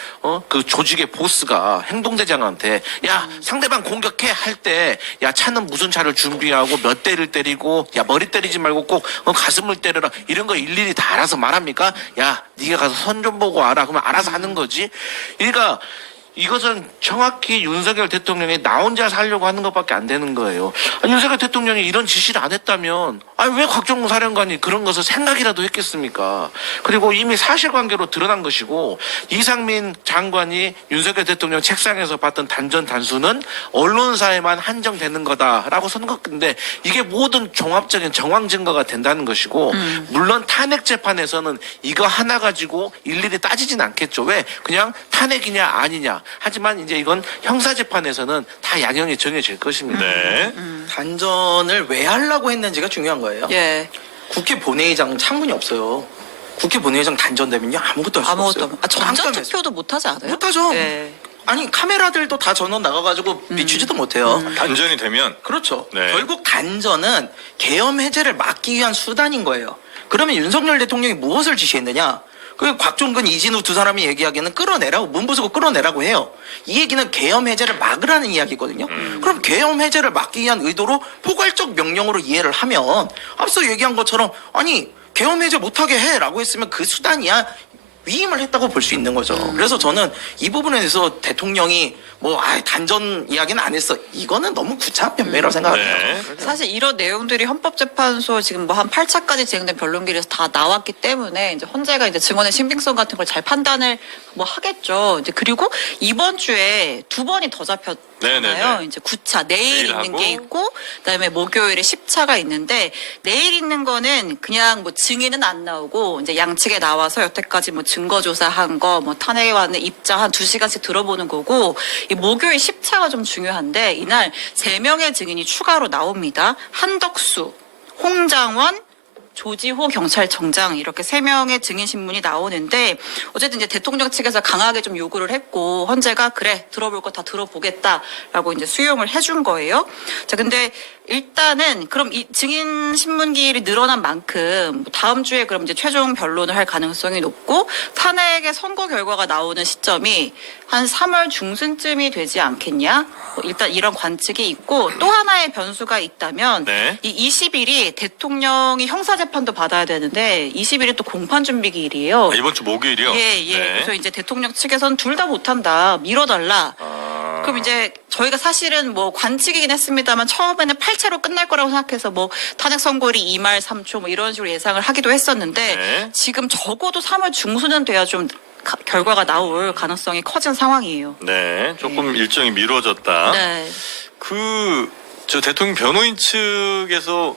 그 조직의 보스가 행동대장한테 야 상대방 공격해 할 때 야 차는 무슨 차를 준비하고 몇 대를 때리고 야 머리 때리지 말고 꼭 가슴을 때려라 이런 거 일일이 다 알아서 말합니까? 야 네가 가서 선 좀 보고 와라 그러면 알아서 하는 거지. 그러니까 이것은 정확히 윤석열 대통령이 나 혼자 살려고 하는 것밖에 안 되는 거예요. 아니, 윤석열 대통령이 이런 지시를 안 했다면 왜 곽종근 사령관이 그런 것을 생각이라도 했겠습니까? 그리고 이미 사실관계로 드러난 것이고 이상민 장관이 윤석열 대통령 책상에서 봤던 단전 단수는 언론사에만 한정되는 거다라고 선것 건데 이게 모든 종합적인 정황 증거가 된다는 것이고 물론 탄핵 재판에서는 이거 하나 가지고 일일이 따지진 않겠죠. 왜? 그냥 탄핵이냐 아니냐. 하지만 이제 이건 형사재판에서는 다 양형이 정해질 것입니다. 네. 단전을 왜 하려고 했는지가 중요한 거예요. 예. 국회 본회의장 창문이 없어요. 국회 본회의장 단전되면요 아무것도 할 수가 아무것도 없어요. 전자 깜깜해서. 투표도 못 하지 않아요? 못하죠. 예. 아니 카메라들도 다 전원 나가가지고 비추지도 못해요. 단전이 되면 그렇죠. 네. 결국 단전은 계엄 해제를 막기 위한 수단인 거예요. 그러면 윤석열 대통령이 무엇을 지시했느냐? 그 곽종근, 이진우 두 사람이 얘기하기에는 끌어내라고 문부수고 끌어내라고 해요. 이 얘기는 계엄 해제를 막으라는 이야기거든요. 그럼 계엄 해제를 막기 위한 의도로 포괄적 명령으로 이해를 하면 앞서 얘기한 것처럼 아니 계엄 해제 못하게 해라고 했으면 그 수단이야. 위임을 했다고 볼 수 있는 거죠. 그래서 저는 이 부분에 대해서 대통령이 단전 이야기는 안 했어. 이거는 너무 구차한 변명이라고 생각합니다. 네. 사실 이런 내용들이 헌법재판소 지금 한 8차까지 진행된 변론기에서 다 나왔기 때문에 이제 헌재가 이제 증언의 신빙성 같은 걸 잘 판단을 하겠죠. 이제 그리고 이번 주에 2번이 더 잡혔잖아요. 네네네. 이제 9차 내일 있는 내일하고. 게 있고 그다음에 목요일에 10차가 있는데 내일 있는 거는 그냥 증인은 안 나오고 이제 양측에 나와서 여태까지 증거 조사한 거 탄핵에 왔는 입장 한 2시간씩 들어보는 거고 이 목요일 10차가 좀 중요한데 이날 3명의 증인이 추가로 나옵니다. 한덕수, 홍장원, 조지호 경찰청장 이렇게 3명의 증인 신문이 나오는데 어쨌든 이제 대통령 측에서 강하게 좀 요구를 했고 헌재가 그래 들어볼 거 다 들어보겠다라고 이제 수용을 해준 거예요. 자 근데 일단은 그럼 이 증인 신문기일이 늘어난 만큼 다음 주에 그럼 이제 최종 변론을 할 가능성이 높고 탄핵의 선고 결과가 나오는 시점이 한 3월 중순쯤이 되지 않겠냐? 일단 이런 관측이 있고 또 하나의 변수가 있다면 네. 이 20일이 대통령이 형사재판도 받아야 되는데 20일이 또 공판준비기일이에요. 이번 주 목요일이요. 예. 네. 그래서 이제 대통령 측에서는 둘 다 못한다. 미뤄달라. 그럼 이제 저희가 사실은 뭐 관측이긴 했습니다만 처음에는 8차로 끝날 거라고 생각해서 뭐 탄핵 선고일이 2말 3초 뭐 이런 식으로 예상을 하기도 했었는데 네. 지금 적어도 3월 중순은 돼야 좀 결과가 나올 가능성이 커진 상황이에요. 네, 조금 일정이 미뤄졌다. 네. 저 대통령 변호인 측에서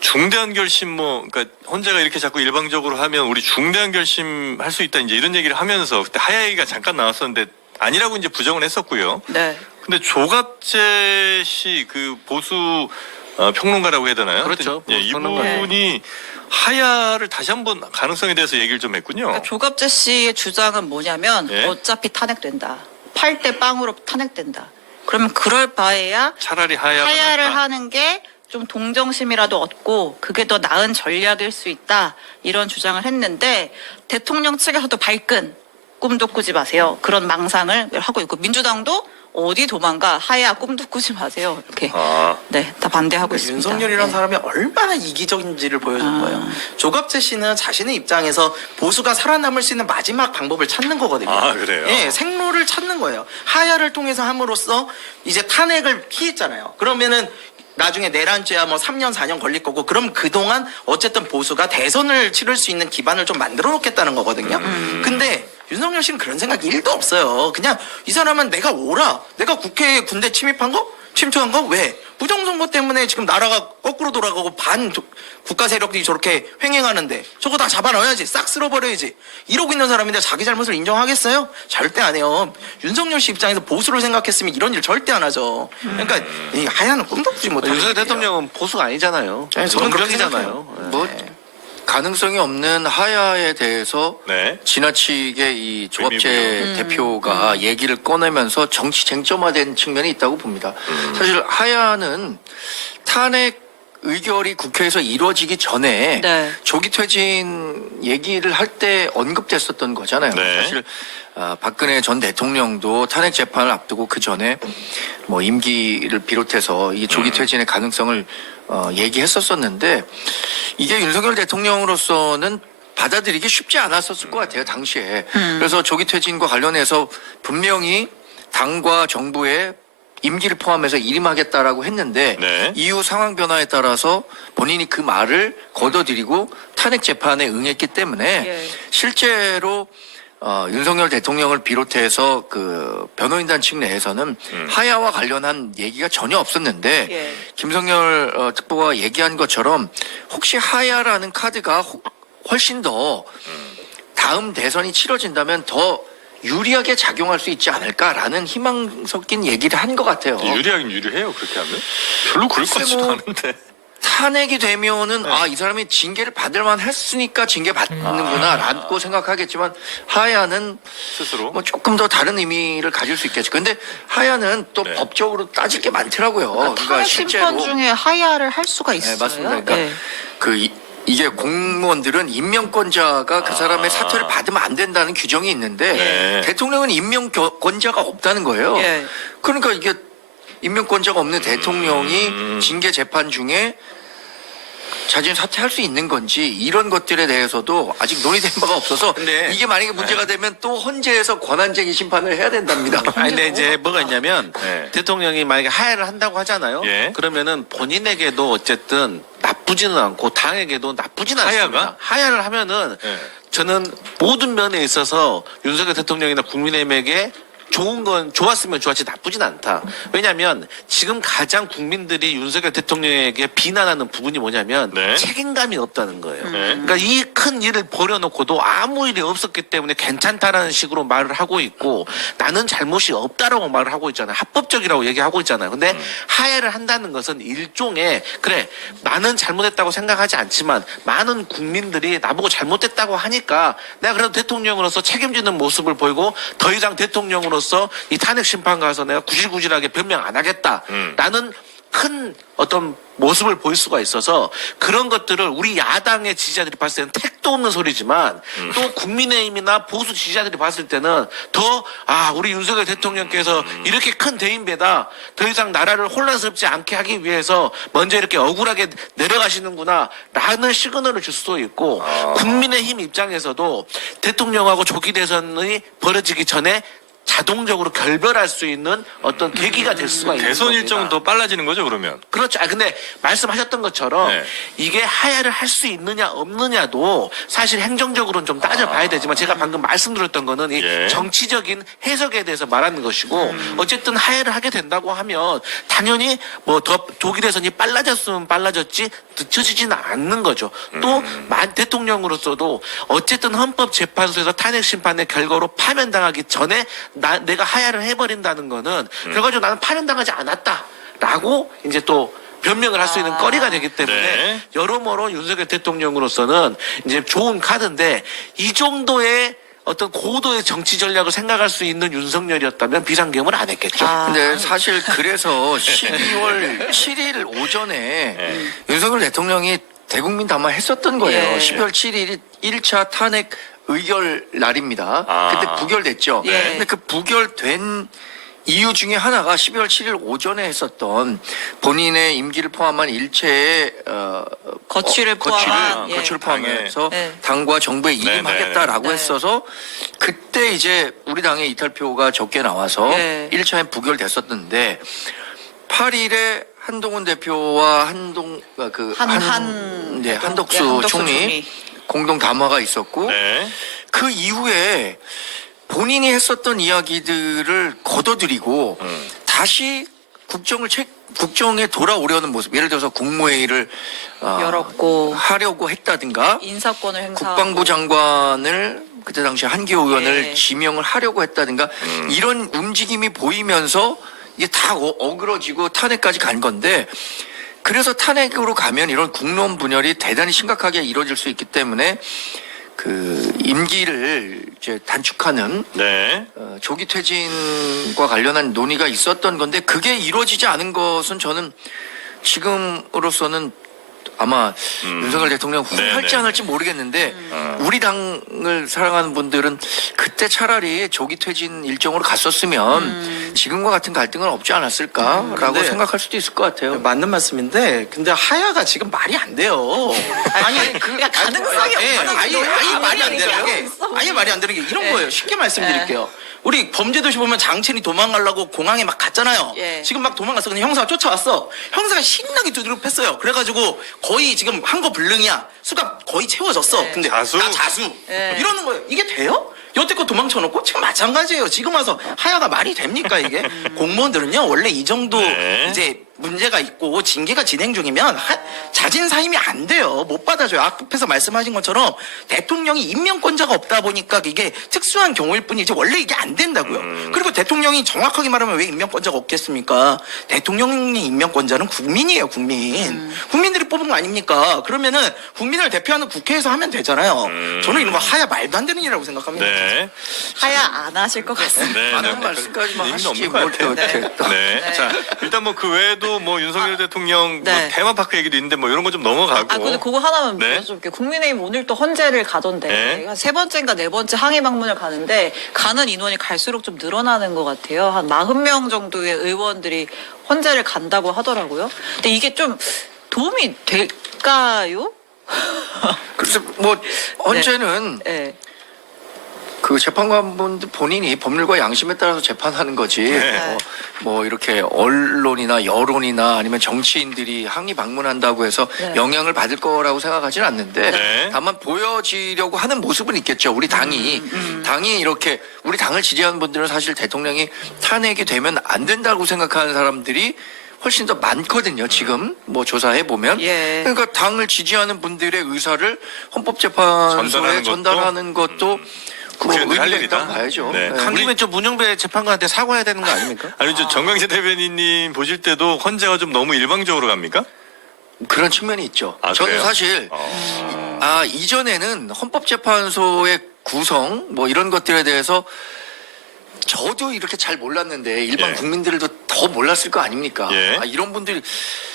중대한 결심 그러니까 헌재가 이렇게 자꾸 일방적으로 하면 우리 중대한 결심 할 수 있다 이제 이런 얘기를 하면서 그때 하야 얘기가 잠깐 나왔었는데 아니라고 이제 부정을 했었고요. 네. 근데 조갑재 씨 그 보수 평론가라고 해야 되나요? 그렇죠. 예, 보수 평론가. 이분이 하야를 다시 한번 가능성에 대해서 얘기를 좀 했군요. 그러니까 조갑재 씨의 주장은 뭐냐면 예? 어차피 탄핵된다. 8대 0으로 탄핵된다. 그러면 그럴 바에야 차라리 하야가 하야를 낫다. 하는 게 좀 동정심이라도 얻고 그게 더 나은 전략일 수 있다. 이런 주장을 했는데 대통령 측에서도 발끈 꿈도 꾸지 마세요. 그런 망상을 하고 있고 민주당도 어디 도망가 하야 꿈도 꾸지 마세요. 이렇게 네, 다 반대하고 있습니다. 윤석열이라는 네. 사람이 얼마나 이기적인지를 보여준 아. 거예요. 조갑재 씨는 자신의 입장에서 보수가 살아남을 수 있는 마지막 방법을 찾는 거거든요. 아, 그래요? 예, 생로를 찾는 거예요. 하야를 통해서 함으로써 이제 탄핵을 피했잖아요. 그러면은 나중에 내란죄야 뭐 3년 4년 걸릴 거고 그럼 그동안 어쨌든 보수가 대선을 치를 수 있는 기반을 좀 만들어 놓겠다는 거거든요. 근데 윤석열 씨는 그런 생각이 1도 없어요. 그냥 이 사람은 내가 오라. 내가 국회에 군대 침입한 거? 침투한 거? 왜? 부정선거 때문에 지금 나라가 거꾸로 돌아가고 국가 세력들이 저렇게 횡행하는데 저거 다 잡아넣어야지. 싹 쓸어버려야지. 이러고 있는 사람인데 자기 잘못을 인정하겠어요? 절대 안 해요. 윤석열 씨 입장에서 보수를 생각했으면 이런 일 절대 안 하죠. 그러니까 이 하야는 꿈도 꾸지 못하는 윤석열 일이에요. 대통령은 보수가 아니잖아요. 네, 저는 그렇게 정경이잖아요. 예. 뭐 가능성이 없는 하야에 대해서 네. 지나치게 이 조갑재 의미고요. 대표가 얘기를 꺼내면서 정치 쟁점화된 측면이 있다고 봅니다. 사실 하야는 탄핵 의결이 국회에서 이루어지기 전에 네. 조기 퇴진 얘기를 할 때 언급됐었던 거잖아요. 네. 사실 박근혜 전 대통령도 탄핵 재판을 앞두고 그 전에 뭐 임기를 비롯해서 이 조기 퇴진의 가능성을 얘기했었었는데 이게 윤석열 대통령으로서는 받아들이기 쉽지 않았었을 것 같아요, 당시에. 그래서 조기 퇴진과 관련해서 분명히 당과 정부의 임기를 포함해서 일임하겠다라고 했는데 네. 이후 상황 변화에 따라서 본인이 그 말을 거둬들이고 탄핵 재판에 응했기 때문에 예. 실제로 윤석열 대통령을 비롯해서 그 변호인단 측 내에서는 하야와 관련한 얘기가 전혀 없었는데 예. 김성열 특보가 얘기한 것처럼 혹시 하야라는 카드가 훨씬 더 다음 대선이 치러진다면 더 유리하게 작용할 수 있지 않을까라는 희망 섞인 얘기를 한 것 같아요. 유리하긴 유리해요 그렇게 하면 별로 그럴 것 글쎄 같지도 뭐 않은데. 탄핵이 되면은 이 사람이 징계를 받을 만 했으니까 징계 받는구나라고 생각하겠지만 하야는 스스로. 뭐 조금 더 다른 의미를 가질 수 있겠죠. 근데 하야는 또 네. 법적으로 따질 게 많더라고요. 탄핵 심판 중에 하야를 할 수가 있어요. 네, 맞습니다. 그러니까 네. 이게 공무원들은 임명권자가 그 사람의 사퇴를 받으면 안 된다는 규정이 있는데 네. 대통령은 임명권자가 없다는 거예요. 예. 그러니까 이게 임명권자가 없는 대통령이 징계 재판 중에 자진 사퇴할 수 있는 건지 이런 것들에 대해서도 아직 논의된 바가 없어서 근데- 이게 만약에 문제가 되면 또 헌재에서 권한쟁의 심판을 해야 된답니다. 아니 근데 이제 뭐가 있냐면 네. 대통령이 만약에 하야를 한다고 하잖아요. 예. 그러면은 본인에게도 어쨌든 나쁘지는 않고 당에게도 나쁘지는 하야가? 않습니다. 하야를 하면은 네. 저는 모든 면에 있어서 윤석열 대통령이나 국민의힘에게 좋은 건 좋았으면 좋았지 나쁘진 않다. 왜냐하면 지금 가장 국민들이 윤석열 대통령에게 비난하는 부분이 뭐냐면 네. 책임감이 없다는 거예요. 네. 그러니까 이 큰 일을 벌여놓고도 아무 일이 없었기 때문에 괜찮다라는 식으로 말을 하고 있고 나는 잘못이 없다라고 말을 하고 있잖아요. 합법적이라고 얘기하고 있잖아요. 근데 하야를 한다는 것은 일종의 그래 나는 잘못했다고 생각하지 않지만 많은 국민들이 나보고 잘못했다고 하니까 내가 그래도 대통령으로서 책임지는 모습을 보이고 더 이상 대통령으로서 이 탄핵 심판 가서 내가 구질구질하게 변명 안 하겠다라는 큰 어떤 모습을 보일 수가 있어서 그런 것들을 우리 야당의 지지자들이 봤을 때는 택도 없는 소리지만 또 국민의힘이나 보수 지지자들이 봤을 때는 더 우리 윤석열 대통령께서 이렇게 큰 대인배다 더 이상 나라를 혼란스럽지 않게 하기 위해서 먼저 이렇게 억울하게 내려가시는구나 라는 시그널을 줄 수도 있고 국민의힘 입장에서도 대통령하고 조기 대선이 벌어지기 전에 자동적으로 결별할 수 있는 어떤 계기가 될 수가 있는 대선 겁니다. 일정은 더 빨라지는 거죠, 그러면? 그렇죠. 근데 말씀하셨던 것처럼 네. 이게 하야를 할 수 있느냐 없느냐도 사실 행정적으로는 좀 따져봐야 되지만 제가 방금 말씀드렸던 거는 이 예. 정치적인 해석에 대해서 말하는 것이고 어쨌든 하야를 하게 된다고 하면 당연히 뭐 더 독일에서는 빨라졌으면 빨라졌지 늦춰지지는 않는 거죠. 또 대통령으로서도 어쨌든 헌법재판소에서 탄핵 심판의 결과로 파면당하기 전에 내가 하야를 해버린다는 거는 결과적으로 나는 파면당하지 않았다라고 이제 또 변명을 할 수 있는 거리가 되기 때문에 네. 여러모로 윤석열 대통령으로서는 이제 좋은 카드인데 이 정도의 어떤 고도의 정치 전략을 생각할 수 있는 윤석열이었다면 비상계엄을 안 했겠죠. 근데 사실 그래서 12월 7일 오전에 윤석열 대통령이 대국민 담화했었던 거예요. 예. 12월 7일이 1차 탄핵 의결 날입니다. 아. 그때 부결됐죠. 예. 근데 그 부결된 이유 중에 하나가 12월 7일 오전에 했었던 본인의 임기를 포함한 일체의 거취를 포함한, 예. 거취를 포함해서 네. 당과 정부에 이임하겠다라고 네. 했어서 그때 이제 우리 당의 이탈표가 적게 나와서 네. 1차에 부결됐었는데 8일에 한동훈 대표와 한덕수 총리 공동 담화가 있었고 네. 그 이후에 본인이 했었던 이야기들을 걷어들이고 다시 국정에 돌아오려는 모습. 예를 들어서 국무회의를 열었고 하려고 했다든가 인사권을 행사하고 국방부 장관을 그때 당시 한기호 의원을 네. 지명을 하려고 했다든가 이런 움직임이 보이면서 이게 다 어그러지고 탄핵까지 간 건데 그래서 탄핵으로 가면 이런 국론 분열이 대단히 심각하게 이루어질 수 있기 때문에 그 임기를 이제 단축하는 네. 조기 퇴진과 관련한 논의가 있었던 건데 그게 이루어지지 않은 것은 저는 지금으로서는 아마 윤석열 대통령 후회할지 네. 안 할지 모르겠는데 우리 당을 사랑하는 분들은 그때 차라리 조기 퇴진 일정으로 갔었으면 지금과 같은 갈등은 없지 않았을까라고 근데 생각할 수도 있을 것 같아요. 맞는 말씀인데 근데 하야가 지금 말이 안 돼요. 그러니까 가능성이 예, 없는 아예 말이 안 되는 게 아예 말이 안 되는 게 이런 거예요. 쉽게 말씀드릴게요. 우리 범죄도시 보면 장첸이 도망가려고 공항에 막 갔잖아요. 예. 지금 막 도망갔어. 근데 형사가 쫓아왔어. 형사가 신나게 두드려 팼어요. 그래가지고 거의 지금 한 거 불능이야. 수가 거의 채워졌어. 예. 근데 자수? 나 자수. 예. 이러는 거예요. 이게 돼요? 여태껏 도망쳐놓고 지금 마찬가지예요. 지금 와서 하야가 말이 됩니까 이게? 공무원들은요 원래 이 정도 네. 이제 문제가 있고 징계가 진행 중이면 자진 사임이 안 돼요. 못 받아줘요. 앞에서 말씀하신 것처럼 대통령이 임명권자가 없다 보니까 이게 특수한 경우일 뿐이지 원래 이게 안 된다고요. 그리고 대통령이 정확하게 말하면 왜 임명권자가 없겠습니까? 대통령이 임명권자는 국민이에요. 국민들이 뽑은 거 아닙니까? 그러면은 국민을 대표하는 국회에서 하면 되잖아요. 저는 이런 거 하야 말도 안 되는 일이라고 생각합니다. 네. 하야 안 하실 것 같습니다. 네. 많은 말씀까지만 의미는 하시지 없는 것 뭘 같아요. 또 이렇게 또. 네. 자, 일단 뭐 그 외에도 뭐 윤석열 대통령 네. 뭐 테마파크 얘기도 있는데 뭐 이런 거 좀 넘어가고. 근데 그거 하나만 네. 물어줄게요. 국민의힘 오늘 또 헌재를 가던데 네. 한 세 번째인가 네 번째 항의 방문을 가는데 가는 인원이 갈수록 좀 늘어나는 것 같아요. 한 40명 정도의 의원들이 헌재를 간다고 하더라고요. 근데 이게 좀 도움이 될까요? 그래서 뭐 헌재는 네. 그 재판관분들 본인이 법률과 양심에 따라서 재판하는 거지. 네. 뭐 이렇게 언론이나 여론이나 아니면 정치인들이 항의 방문한다고 해서 네. 영향을 받을 거라고 생각하지는 않는데 네. 다만 보여지려고 하는 모습은 있겠죠. 우리 당이 당이 이렇게 우리 당을 지지하는 분들은 사실 대통령이 탄핵이 되면 안 된다고 생각하는 사람들이 훨씬 더 많거든요. 지금 뭐 조사해 보면. 예. 그러니까 당을 지지하는 분들의 의사를 헌법재판소에 전달하는 것도 국회의원들이 할 의미가 일이다. 있다고 봐야죠. 네. 네. 간 김에 좀 문영배 재판관한테 사과해야 되는 거 아닙니까? 아니 저 정강재 대변인님 보실 때도 헌재가 좀 너무 일방적으로 갑니까? 그런 측면이 있죠. 아, 저는 그래요? 사실 이전에는 헌법재판소의 구성 뭐 이런 것들에 대해서 저도 이렇게 잘 몰랐는데 일반 예. 국민들도 더 몰랐을 거 아닙니까? 예. 이런 분들이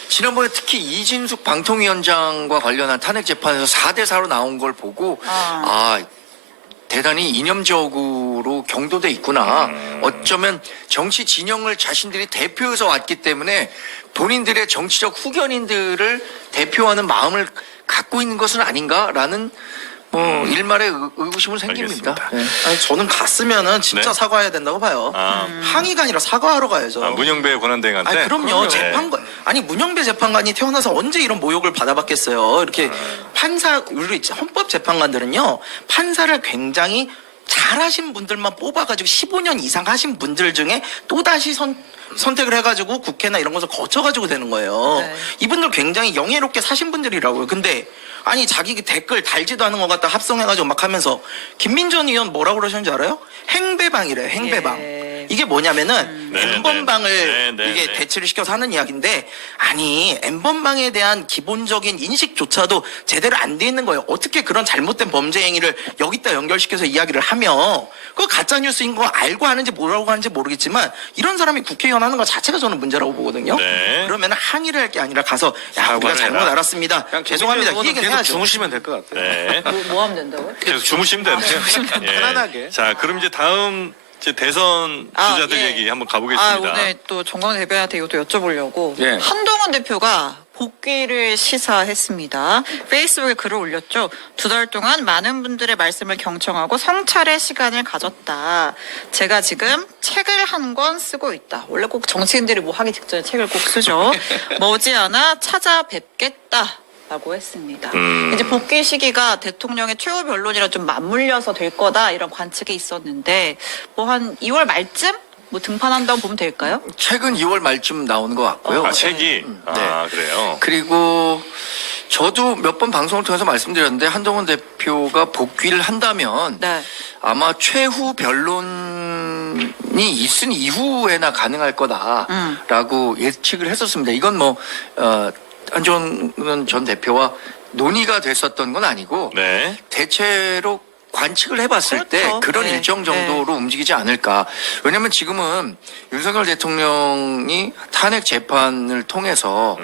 지난번에 특히 이진숙 방통위원장과 관련한 탄핵 재판에서 4대4로 나온 걸 보고 대단히 이념적으로 경도돼 있구나. 어쩌면 정치 진영을 자신들이 대표해서 왔기 때문에 본인들의 정치적 후견인들을 대표하는 마음을 갖고 있는 것은 아닌가라는 뭐 일말의 의구심은 생깁니다. 알겠습니다. 네. 아니, 저는 갔으면은 진짜 네. 사과해야 된다고 봐요. 아. 항의가 아니라 사과하러 가야죠. 문영배 권한대행한테. 아니, 그럼요. 그럼요. 재판관 아니 문영배 재판관이 태어나서 언제 이런 모욕을 받아봤겠어요. 이렇게 판사 우리 헌법 재판관들은요 판사를 굉장히 잘하신 분들만 뽑아가지고 15년 이상 하신 분들 중에 또 다시 선택을 해가지고 국회나 이런 것을 거쳐가지고 되는 거예요. 네. 이분들 굉장히 영예롭게 사신 분들이라고요. 근데 아니 자기 댓글 달지도 않은 것 같다 합성해가지고 막 하면서 김민전 의원 뭐라고 그러셨는지 알아요? 행배방이래요. 행배방. 예. 이게 뭐냐면은 네, 엠번방을 네, 네, 이게 네. 대치를 시켜서 하는 이야기인데 아니 엠번방에 대한 기본적인 인식조차도 제대로 안 돼 있는 거예요. 어떻게 그런 잘못된 범죄 행위를 여기다 연결시켜서 이야기를 하며 그거 가짜 뉴스인 거 알고 하는지 뭐라고 하는지 모르겠지만 이런 사람이 국회의원 하는 것 자체가 저는 문제라고 보거든요. 네. 그러면 항의를 할 게 아니라 가서 야 우리가 사과를 잘못 해라. 알았습니다. 그냥 죄송합니다. 이 계속 얘기는 해야죠. 주무시면 될 것 같아요. 네. 뭐 하면 된다고요? 계속 주무시면 되는데요. 예. 편안하게. 자, 그럼 이제 다음 이제 대선 주자들 예. 얘기 한번 가보겠습니다. 오늘 또 정광 대변한테 이것도 여쭤보려고 예. 한동훈 대표가 복귀를 시사했습니다. 페이스북에 글을 올렸죠. 2달 동안 많은 분들의 말씀을 경청하고 성찰의 시간을 가졌다. 제가 지금 책을 한 권 쓰고 있다. 원래 꼭 정치인들이 뭐 하기 직전에 책을 꼭 쓰죠. 머지않아 찾아뵙겠다. 라고 했습니다. 이제 복귀 시기가 대통령의 최후 변론이랑 좀 맞물려서 될 거다 이런 관측이 있었는데 뭐 한 2월 말쯤 뭐 등판한다고 보면 될까요? 최근 2월 말쯤 나오는 것 같고요. 아, 책이? 아, 그래요? 그리고 저도 몇 번 방송을 통해서 말씀드렸는데 한동훈 대표가 복귀를 한다면 네. 아마 최후 변론이 있은 이후에나 가능할 거다라고 예측을 했었습니다. 이건 뭐 한동훈 전 대표와 논의가 됐었던 건 아니고 네. 대체로 관측을 해봤을 때 그렇죠. 그런 네. 일정 정도로 움직이지 않을까. 왜냐하면 지금은 윤석열 대통령이 탄핵 재판을 통해서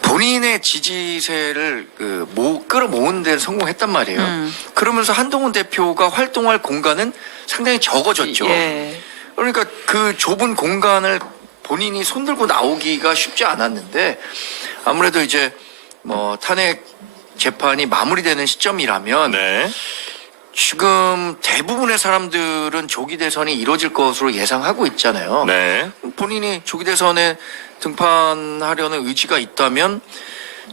본인의 지지세를 끌어모은 데 성공했단 말이에요. 그러면서 한동훈 대표가 활동할 공간은 상당히 적어졌죠. 예. 그러니까 그 좁은 공간을 본인이 손들고 나오기가 쉽지 않았는데 아무래도 이제 뭐 탄핵 재판이 마무리되는 시점이라면 네. 지금 대부분의 사람들은 조기 대선이 이루어질 것으로 예상하고 있잖아요. 네. 본인이 조기 대선에 등판하려는 의지가 있다면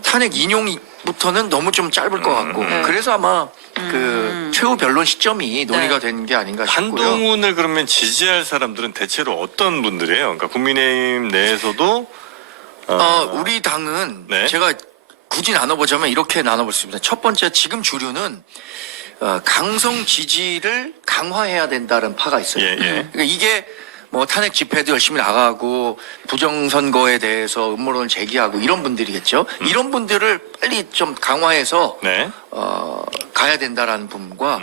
탄핵 인용부터는 너무 좀 짧을 것 같고 그래서 아마 그 최후 변론 시점이 논의가 되는 게 아닌가 싶고요. 한동훈을 그러면 지지할 사람들은 대체로 어떤 분들이에요? 그러니까 국민의힘 내에서도 우리 당은 네. 제가 굳이 나눠보자면 이렇게 나눠볼 수 있습니다. 첫 번째 지금 주류는 강성 지지를 강화해야 된다는 파가 있어요. 예, 예. 그러니까 이게 뭐 탄핵 집회도 열심히 나가고 부정선거에 대해서 음모론을 제기하고 이런 분들이겠죠. 이런 분들을 빨리 좀 강화해서 네. 가야 된다라는 부분과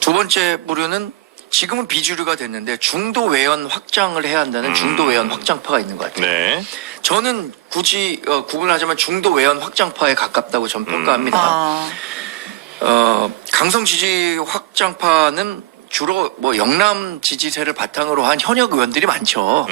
두 번째 부류는 지금은 비주류가 됐는데 중도 외연 확장을 해야 한다는 중도 외연 확장파가 있는 것 같아요. 네. 저는 굳이 구분하자면 중도 외연 확장파에 가깝다고 저는 평가합니다. 강성 지지 확장파는 주로 뭐 영남 지지세를 바탕으로 한 현역 의원들이 많죠.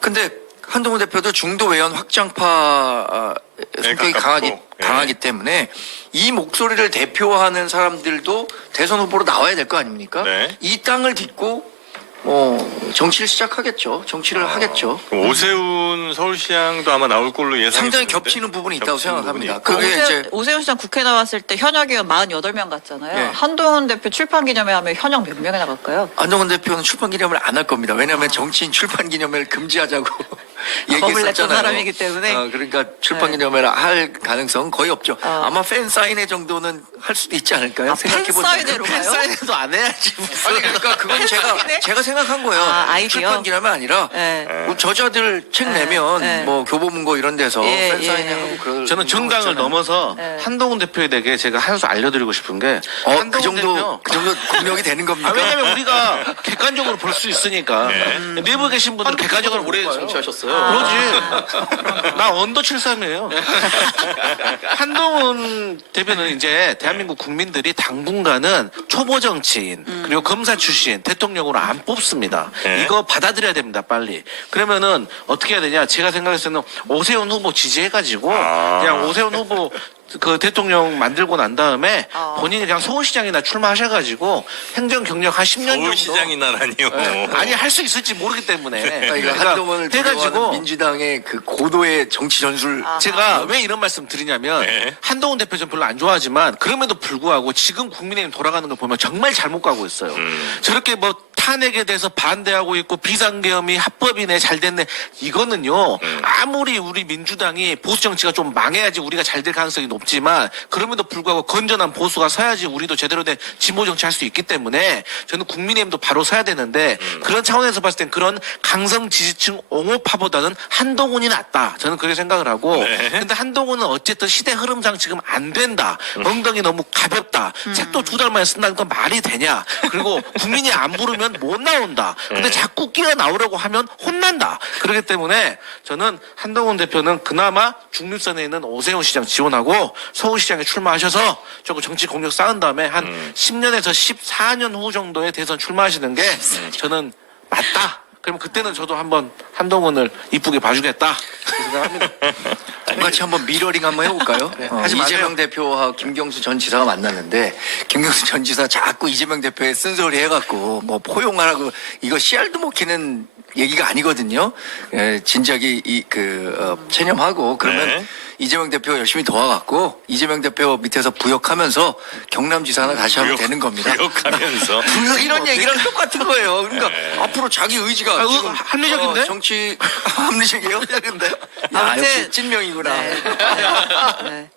근데 한동훈 대표도 중도 외연 확장파 성격이 가깝고, 강하기 때문에 이 목소리를 대표하는 사람들도 대선 후보로 나와야 될 거 아닙니까? 네. 이 땅을 딛고 정치를 시작하겠죠. 정치를 하겠죠. 그럼 오세훈 서울시장도 아마 나올 걸로 예상이 상당히 되는데? 겹치는 부분이 있다고 겹치는 생각합니다. 부분이 있고. 그게 이제 오세훈 시장 국회 나왔을 때 현역 의원 48명 갔잖아요. 네. 한동훈 대표 출판 기념회 하면 현역 몇 명이나 갈까요? 안정환 대표는 출판 기념회를 안 할 겁니다. 왜냐하면 정치인 출판 기념회를 금지하자고 겁을 냈던 얘기했었잖아요. 사람이기 때문에. 그러니까 출판 기념회를 할 가능성은 거의 없죠. 아마 팬 사인회 정도는 할 수도 있지 않을까요? 팬 생각해보면. 사인회로 가요? 사인회도 안 해야지 무슨. 아니 그러니까 그건 사인회? 제가 생각한 거예요. 아이디어? 출판 기념회 아니라 네. 뭐 저자들 책 내면 네. 뭐 교보문고 이런 데서 예, 팬 사인회 예. 하고 그럴 저는 정당을 있잖아요. 넘어서 네. 한동훈 대표에게 제가 한 수 알려드리고 싶은 게 그 한동훈 정도 공력이 되는 겁니까? 왜냐면 우리가 객관적으로 볼 수 있으니까 내부에 계신 분들은 객관적으로 오래 정치하셨어요. 그러지. 나 언더 73이에요. 한동훈 대표는 이제 대한민국 국민들이 당분간은 초보 정치인 그리고 검사 출신 대통령으로 안 뽑습니다. 네. 이거 받아들여야 됩니다. 빨리. 그러면은 어떻게 해야 되냐? 제가 생각했을 때는 오세훈 후보 지지해가지고 그냥 오세훈 후보 그 대통령 만들고 난 다음에 어. 본인이 그냥 서울시장이나 출마하셔가지고 행정 경력 한 10년 정도. 서울시장이나라니요. 네. 아니 할 수 있을지 모르기 때문에. 그러니까 한동훈을 해가지고 두려워하는 민주당의 그 고도의 정치 전술. 제가 왜 이런 말씀 드리냐면 네. 한동훈 대표 좀 별로 안 좋아하지만 그럼에도 불구하고 지금 국민의힘 돌아가는 걸 보면 정말 잘못 가고 있어요. 저렇게 뭐 탄핵에 대해서 반대하고 있고 비상계엄이 합법이네 잘 됐네 이거는요 아무리 우리 민주당이 보수 정치가 좀 망해야지 우리가 잘 될 가능성이 높지만 그럼에도 불구하고 건전한 보수가 서야지 우리도 제대로 된 진보 정치 할 수 있기 때문에 저는 국민의힘도 바로 서야 되는데 그런 차원에서 봤을 땐 그런 강성 지지층 옹호파보다는 한동훈이 낫다 저는 그렇게 생각을 하고 네. 근데 한동훈은 어쨌든 시대 흐름상 지금 안 된다 엉덩이 너무 가볍다 책도 2달 만에 쓴다는 건 말이 되냐 그리고 국민이 안 부르면 못 나온다 근데 자꾸 끼어 나오려고 하면 혼난다 그렇기 때문에 저는 한동훈 대표는 그나마 중립선에 있는 오세훈 시장 지원하고 서울시장에 출마하셔서 조금 정치 공격 쌓은 다음에 한 10년에서 14년 후 정도에 대선 출마하시는 게 저는 맞다. 그러면 그때는 저도 한번 한동훈을 이쁘게 봐주겠다. 그렇게 생각합니다. 같이 한번 미러링 한번 해볼까요? 하지 마세요. 이재명 대표와 김경수 전 지사가 만났는데 김경수 전 지사 자꾸 이재명 대표의 쓴소리 해갖고 뭐 포용하라고 이거 씨알도 먹히는 얘기가 아니거든요. 예, 진작에 체념하고 그러면 네. 이재명 대표가 열심히 도와갖고 이재명 대표 밑에서 부역하면서 경남지사나 다시 하면 되는 겁니다. 부역하면서. 부역 이런 얘기랑 똑같은 거예요. 그러니까 앞으로 자기 의지가 아, 지금 합리적인데? 정치 합리적이에요? 합리적인데? 야, 아무튼- 역시 찐명이구나. 네.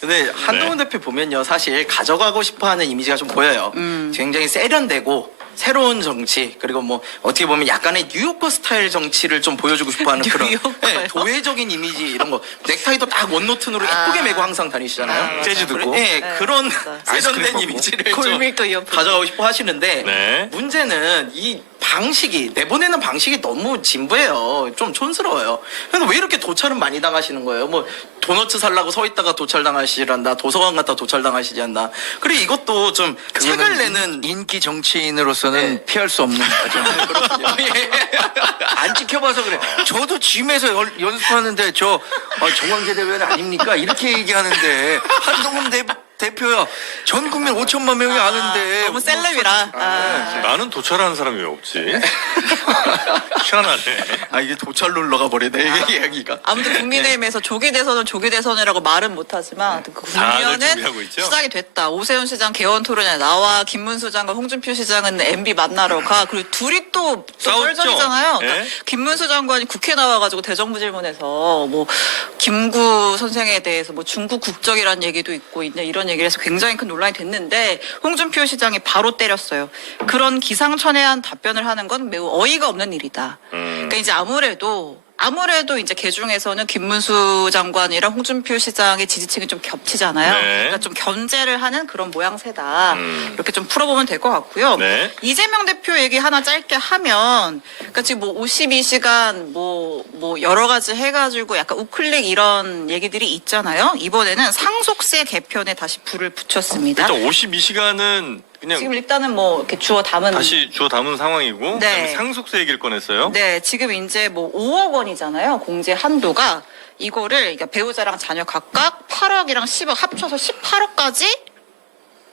근데 한동훈 대표 보면요, 사실 가져가고 싶어하는 이미지가 좀 보여요. 굉장히 세련되고 새로운 정치 그리고 뭐 어떻게 보면 약간의 뉴요커 스타일 정치를 좀 보여주고 싶어하는 그런 뉴요커요? 네, 도회적인 이미지 이런 거 넥타이도 딱 원노튼으로 예쁘게 매고 항상 다니시잖아요. 재즈 듣고. 네, 그런 아이스크림 세련된 먹고. 이미지를 골밀도 좀 이어폰. 가져가고 싶어 하시는데 네. 문제는 이 방식이 내보내는 방식이 너무 진부해요. 좀 촌스러워요. 그래서 왜 이렇게 도찰은 많이 당하시는 거예요? 뭐 도너츠 살라고 서 있다가 도찰 당하시란다. 도서관 갔다 도찰 당하시지 않나. 그리고 이것도 좀 책을 내는 인기 정치인으로서는 네. 피할 수 없는 과정. 예. 안 지켜봐서 그래. 저도 짐에서 연습하는데 정광재 대변인 아닙니까? 이렇게 얘기하는데 한동훈 대표야 전 국민 5천만 명이 아는데 너무 셀럽이라. 아. 나는 도찰하는 사람이 왜 없지? 희한하네. 아 이게 도찰로 올라가 버리네 이게 이야기가. 아무튼 국민의힘에서 조기 대선은 조기 대선이라고 말은 못하지만 그 다들 국면은 준비하고 있죠? 시작이 됐다. 오세훈 시장 개원 토론에 나와 김문수 장관 홍준표 시장은 MB 만나러 가. 그리고 둘이 또 싸웠죠? 썰전이잖아요. 그러니까 예? 김문수 장관이 국회 나와가지고 대정부 질문에서 뭐 김구 선생에 대해서 뭐 중국 국적이라는 얘기도 있고 있냐 이런 얘기를 해서 굉장히 큰 논란이 됐는데 홍준표 시장이 바로 때렸어요. 그런 기상천외한 답변을 하는 건 매우 어이가 없는 일이다. 그러니까 이제 아무래도 이제 개중에서는 김문수 장관이랑 홍준표 시장의 지지층이 좀 겹치잖아요. 네. 그러니까 좀 견제를 하는 그런 모양새다. 이렇게 좀 풀어보면 될 것 같고요. 네. 이재명 대표 얘기 하나 짧게 하면, 그러니까 지금 뭐 52시간 뭐 여러 가지 해가지고 약간 우클릭 이런 얘기들이 있잖아요. 이번에는 상속세 개편에 다시 불을 붙였습니다. 일단 52시간은 그냥 지금 일단은 뭐 이렇게 주워 담은 다시 주워 담은 상황이고 네. 그다음에 상속세 얘기를 꺼냈어요. 네, 지금 이제 뭐 5억 원이잖아요. 공제 한도가 이거를 그러니까 배우자랑 자녀 각각 8억이랑 10억 합쳐서 18억까지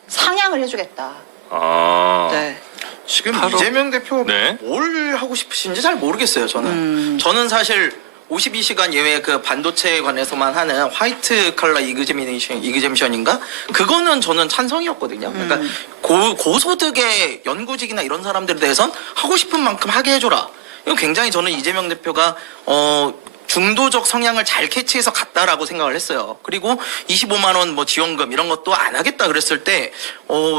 상향을 해주겠다. 아. 네. 지금 이재명 대표가 네. 뭘 하고 싶으신지 잘 모르겠어요. 저는 사실 52시간 예외 그 반도체에 관해서만 하는 화이트 칼라 이그제미션인가? 그거는 저는 찬성이었거든요. 그러니까 고소득의 연구직이나 이런 사람들에 대해선 하고 싶은 만큼 하게 해줘라. 이거 굉장히 저는 이재명 대표가 중도적 성향을 잘 캐치해서 갔다라고 생각을 했어요. 그리고 25만 원 뭐 지원금 이런 것도 안 하겠다 그랬을 때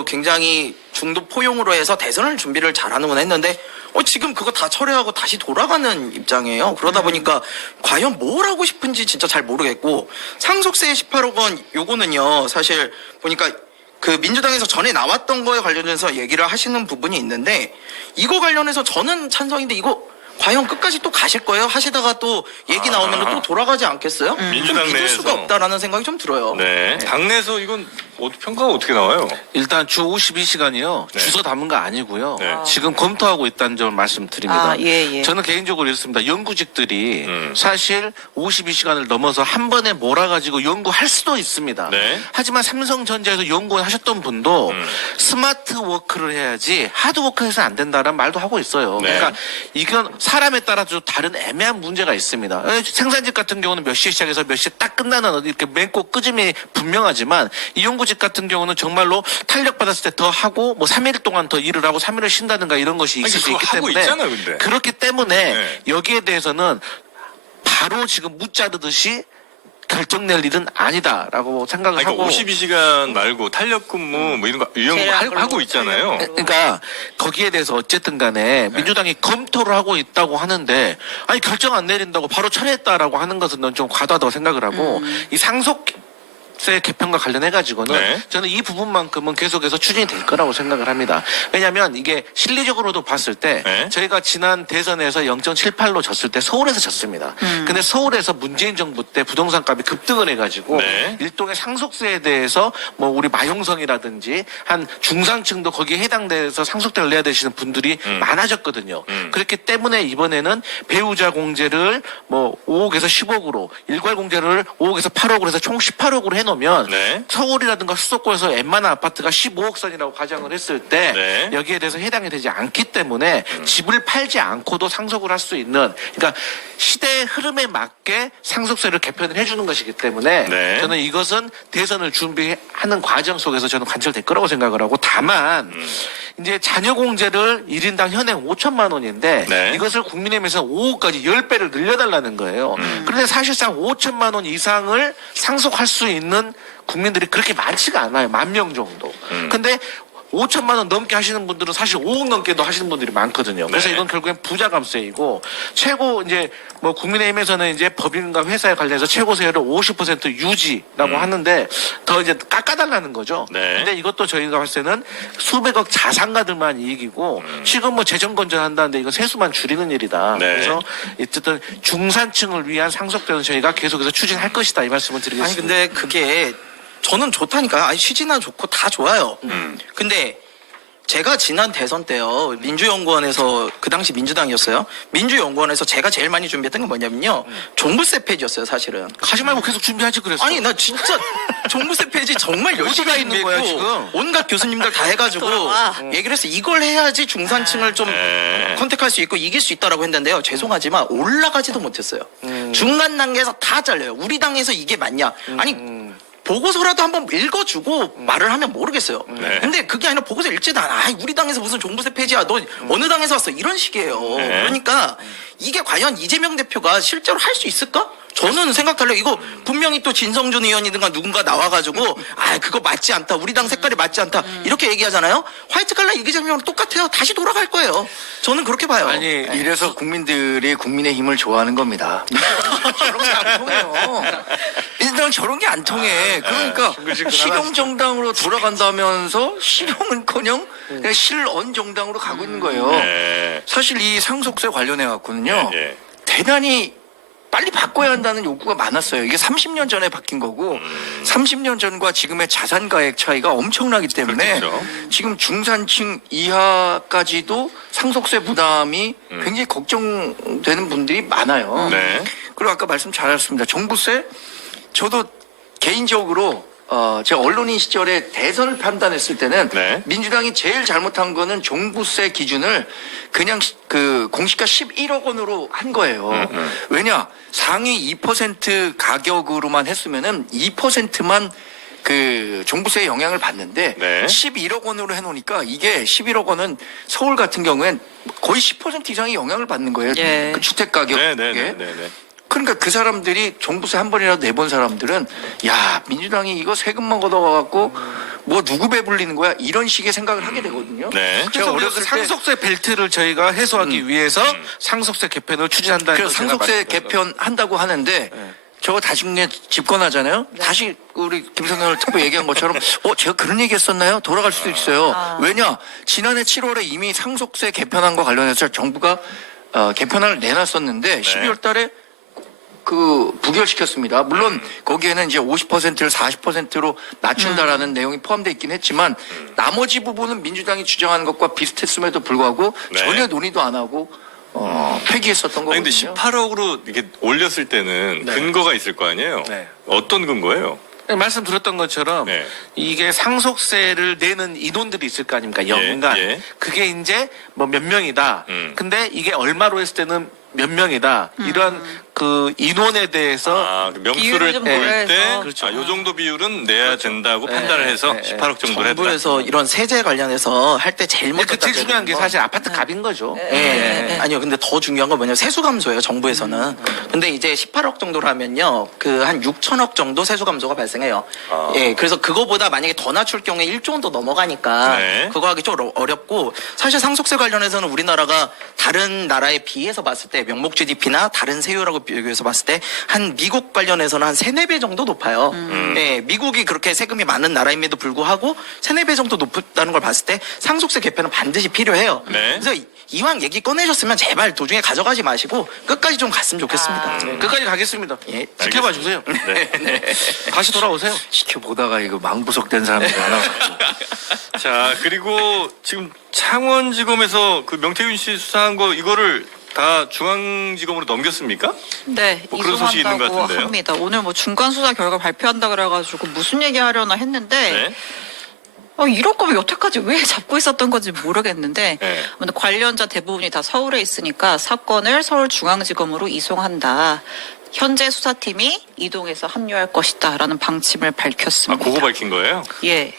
굉장히 중도 포용으로 해서 대선을 준비를 잘하는구나 했는데 지금 그거 다 철회하고 다시 돌아가는 입장이에요. 그러다 보니까 과연 뭘 하고 싶은지 진짜 잘 모르겠고 상속세 18억 원 요거는요. 사실 보니까 그 민주당에서 전에 나왔던 거에 관련해서 얘기를 하시는 부분이 있는데 이거 관련해서 저는 찬성인데 이거 과연 끝까지 또 가실 거예요? 하시다가 또 얘기 나오면 또 돌아가지 않겠어요? 민주당 믿을 수가 내에서. 없다라는 생각이 좀 들어요. 네. 당내에서 이건 평가가 어떻게 나와요? 일단 주 52시간이요. 네. 주소 담은 거 아니고요. 네. 지금 검토하고 있다는 점을 말씀드립니다. 아, 예. 저는 개인적으로 이렇습니다. 연구직들이 음. 사실 52시간을 넘어서 한 번에 몰아가지고 연구할 수도 있습니다. 네. 하지만 삼성전자에서 연구하셨던 분도 스마트 워크를 해야지 하드 워크해서는 안 된다라는 말도 하고 있어요. 네. 그러니까 이건 사람에 따라서 다른 애매한 문제가 있습니다. 생산직 같은 경우는 몇 시에 시작해서 몇 시에 딱 끝나는 이렇게 맹고 끄짐이 분명하지만 이 연구직 같은 경우는 정말로 탄력 받았을 때 더 하고 뭐 3일 동안 더 일을 하고 3일을 쉰다든가 이런 것이 있을 수 그거 있기 하고 때문에 있잖아요, 근데. 그렇기 때문에 네. 여기에 대해서는 바로 지금 무자르듯이 결정 낼 일은 아니다라고 생각을 그러니까 하고 52시간 말고 탄력 근무 뭐 이런 거 하고 있잖아요. 그러니까 거기에 대해서 어쨌든 간에 민주당이 검토를 하고 있다고 하는데 아니 결정 안 내린다고 바로 철회했다라고 하는 것은 넌 좀 과도하다고 생각을 하고 이 상속세 개편과 관련해 가지고는 네. 저는 이 부분만큼은 계속해서 추진이 될 거라고 생각을 합니다. 왜냐하면 이게 실리적으로도 봤을 때 네. 저희가 지난 대선에서 0.78로 졌을 때 서울에서 졌습니다. 근데 서울에서 문재인 정부 때 부동산 값이 급등을 해가지고 네. 일종의 상속세에 대해서 뭐 우리 마용성이라든지 한 중산층도 거기에 해당돼서 상속세를 내야 되시는 분들이 많아졌거든요. 그렇기 때문에 이번에는 배우자 공제를 뭐 5억에서 10억으로 일괄 공제를 5억에서 8억으로 해서 총 18억으로 해놓으면 네. 서울이라든가 수도권에서 웬만한 아파트가 15억 선이라고 가정을 했을 때 네. 여기에 대해서 해당이 되지 않기 때문에 집을 팔지 않고도 상속을 할 수 있는 그러니까 시대의 흐름에 맞게 상속세를 개편을 해주는 것이기 때문에 네. 저는 이것은 대선을 준비하는 과정 속에서 저는 관철될 거라고 생각을 하고 다만 이제 자녀 공제를 1인당 현행 5천만 원인데 네. 이것을 국민의힘에서 5억까지 10배를 늘려달라는 거예요. 그런데 사실상 5천만 원 이상을 상속할 수 있는 국민들이 그렇게 많지가 않아요. 10,000명 정도. 근데 5천만 원 넘게 하시는 분들은 사실 5억 넘게도 하시는 분들이 많거든요. 그래서 네. 이건 결국엔 부자감세이고 최고 이제 뭐 국민의힘에서는 이제 법인과 회사에 관련해서 최고 세율을 50% 유지라고 하는데 더 이제 깎아달라는 거죠. 네. 근데 이것도 저희가 봤을 때는 수백억 자산가들만 이익이고 지금 뭐 재정 건전한다는데 이건 세수만 줄이는 일이다. 네. 그래서 어쨌든 중산층을 위한 상속세는 저희가 계속해서 추진할 것이다 이 말씀을 드리겠습니다. 아니 근데 그게 저는 좋다니까요. 아니 취지나 좋고 다 좋아요. 근데 제가 지난 대선 때요 민주연구원에서 그 당시 민주당이었어요. 민주연구원에서 제가 제일 많이 준비했던 게 뭐냐면요 종부세 폐지였어요 사실은. 하지 말고 계속 준비하지 그랬어. 아니 나 진짜 종부세 폐지 정말 열심히 어디가 있는 거야, 지금? 온갖 교수님들 다 해가지고 돌아와. 얘기를 해서 이걸 해야지 중산층을 좀 네. 컨택할 수 있고 이길 수 있다라고 했는데요 죄송하지만 올라가지도 못했어요. 중간 단계에서 다 잘려요. 우리 당에서 이게 맞냐? 아니 보고서라도 한번 읽어주고 말을 하면 모르겠어요. 네. 근데 그게 아니라 보고서 읽지도 않아. 아이, 우리 당에서 무슨 종부세 폐지야. 너 어느 당에서 왔어? 이런 식이에요. 네. 그러니까 이게 과연 이재명 대표가 실제로 할 수 있을까? 저는 생각할래요. 이거 분명히 또 진성준 의원이든가 누군가 나와가지고 아 그거 맞지 않다. 우리 당 색깔이 맞지 않다. 이렇게 얘기하잖아요. 화이트 칼라 이재명이랑 똑같아요. 다시 돌아갈 거예요. 저는 그렇게 봐요. 아니 이래서 국민들이 국민의힘을 좋아하는 겁니다. 저런 게 안 통해요. 민주당은 저런 게 안 통해. 그러니까 실용정당으로 돌아간다면서 실용은커녕 그냥 실언정당으로 가고 있는 거예요. 네. 사실 이 상속세 관련해 갖고는요. 네. 대단히 빨리 바꿔야 한다는 요구가 많았어요. 이게 30년 전에 바뀐 거고 30년 전과 지금의 자산가액 차이가 엄청나기 때문에 그렇겠죠. 지금 중산층 이하까지도 상속세 부담이 굉장히 걱정되는 분들이 많아요. 네. 그리고 아까 말씀 잘하셨습니다. 종부세 저도 개인적으로 제가 언론인 시절에 대선을 판단했을 때는 네. 민주당이 제일 잘못한 거는 종부세 기준을 그냥 그 공시가 11억 원으로 한 거예요. 왜냐 상위 2% 가격으로만 했으면은 2%만 그 종부세의 영향을 받는데 네. 11억 원으로 해놓으니까 이게 11억 원은 서울 같은 경우엔 거의 10% 이상의 영향을 받는 거예요. 예. 그 주택 가격에. 네네네. 그러니까 그 사람들이 종부세 한 번이라도 내본 사람들은 야 민주당이 이거 세금만 걷어가갖고 뭐 누구 배불리는 거야 이런 식의 생각을 하게 되거든요. 네. 제가 그래서 어렸을 때 상속세 벨트를 저희가 해소하기 위해서 상속세 개편을 추진한다는 그래서 걸 제가 상속세 말씀드렸어요. 개편 한다고 하는데 저거 나중에 집권하잖아요. 다시 우리 김성열 특보 얘기한 것처럼 제가 그런 얘기 했었나요? 돌아갈 수도 있어요. 왜냐 지난해 7월에 이미 상속세 개편안과 관련해서 정부가 개편안을 내놨었는데 12월 달에 부결시켰습니다. 물론 거기에는 이제 50%를 40%로 낮춘다라는 내용이 포함되어 있긴 했지만 나머지 부분은 민주당이 주장하는 것과 비슷했음에도 불구하고 네. 전혀 논의도 안 하고 폐기했었던 아니 근데 거거든요. 18억으로 이렇게 올렸을 때는 네. 근거가 있을 거 아니에요? 네. 어떤 근거예요? 말씀드렸던 것처럼 네. 이게 상속세를 내는 인원들이 있을 거 아닙니까? 연간. 예. 그게 이제 뭐 몇 명이다. 근데 이게 얼마로 했을 때는 몇 명이다. 이런 그 인원에 대해서 그 명수를 비율을 좀 볼 고려해서. 때 그렇죠. 요 정도 비율은 내야 된다고 판단을 해서 네. 18억 정도를 했다. 정부에서 이런 세제 관련해서 할 때 제일 먼저 그 제일 중요한 게 따져야 사실 아파트 값인 거죠. 예. 아니요. 근데 더 중요한 건 뭐냐면 세수 감소예요. 정부에서는. 근데 이제 18억 정도로 하면요. 그 한 6천억 정도 세수 감소가 발생해요. 아. 예. 그래서 그거보다 만약에 더 낮출 경우에 1조 원도 넘어가니까 네. 그거 하기 좀 어렵고 사실 상속세 관련해서는 우리나라가 다른 나라에 비해서 봤을 때 명목 GDP나 다른 세율하고 비교해서 봤을 때 한 미국 관련해서는 한 3, 4배 정도 높아요. 예. 미국이 그렇게 세금이 많은 나라임에도 불구하고 3, 4배 정도 높다는 걸 봤을 때 상속세 개편은 반드시 필요해요. 네. 그래서 이왕 얘기 꺼내셨으면 제발 도중에 가져가지 마시고 끝까지 좀 갔으면 좋겠습니다. 끝까지 가겠습니다. 예. 지켜봐 주세요. 네. 다시 돌아오세요. 지켜보다가 이거 망부석된 사람들이 많아가지고. 자, 그리고 지금 창원지검에서 그 명태균 씨 수사한 거 이거를 다 중앙지검으로 넘겼습니까? 네, 뭐 그런 소식이 있는 것 이송한다고 같은데요? 합니다. 오늘 뭐 중간 수사 결과 발표한다 그래가지고 무슨 얘기하려나 했는데 네. 이럴 거면 여태까지 왜 잡고 있었던 건지 모르겠는데 네. 근데 관련자 대부분이 다 서울에 있으니까 사건을 서울중앙지검으로 이송한다. 현재 수사팀이 이동해서 합류할 것이다라는 방침을 밝혔습니다. 그거 밝힌 거예요? 예.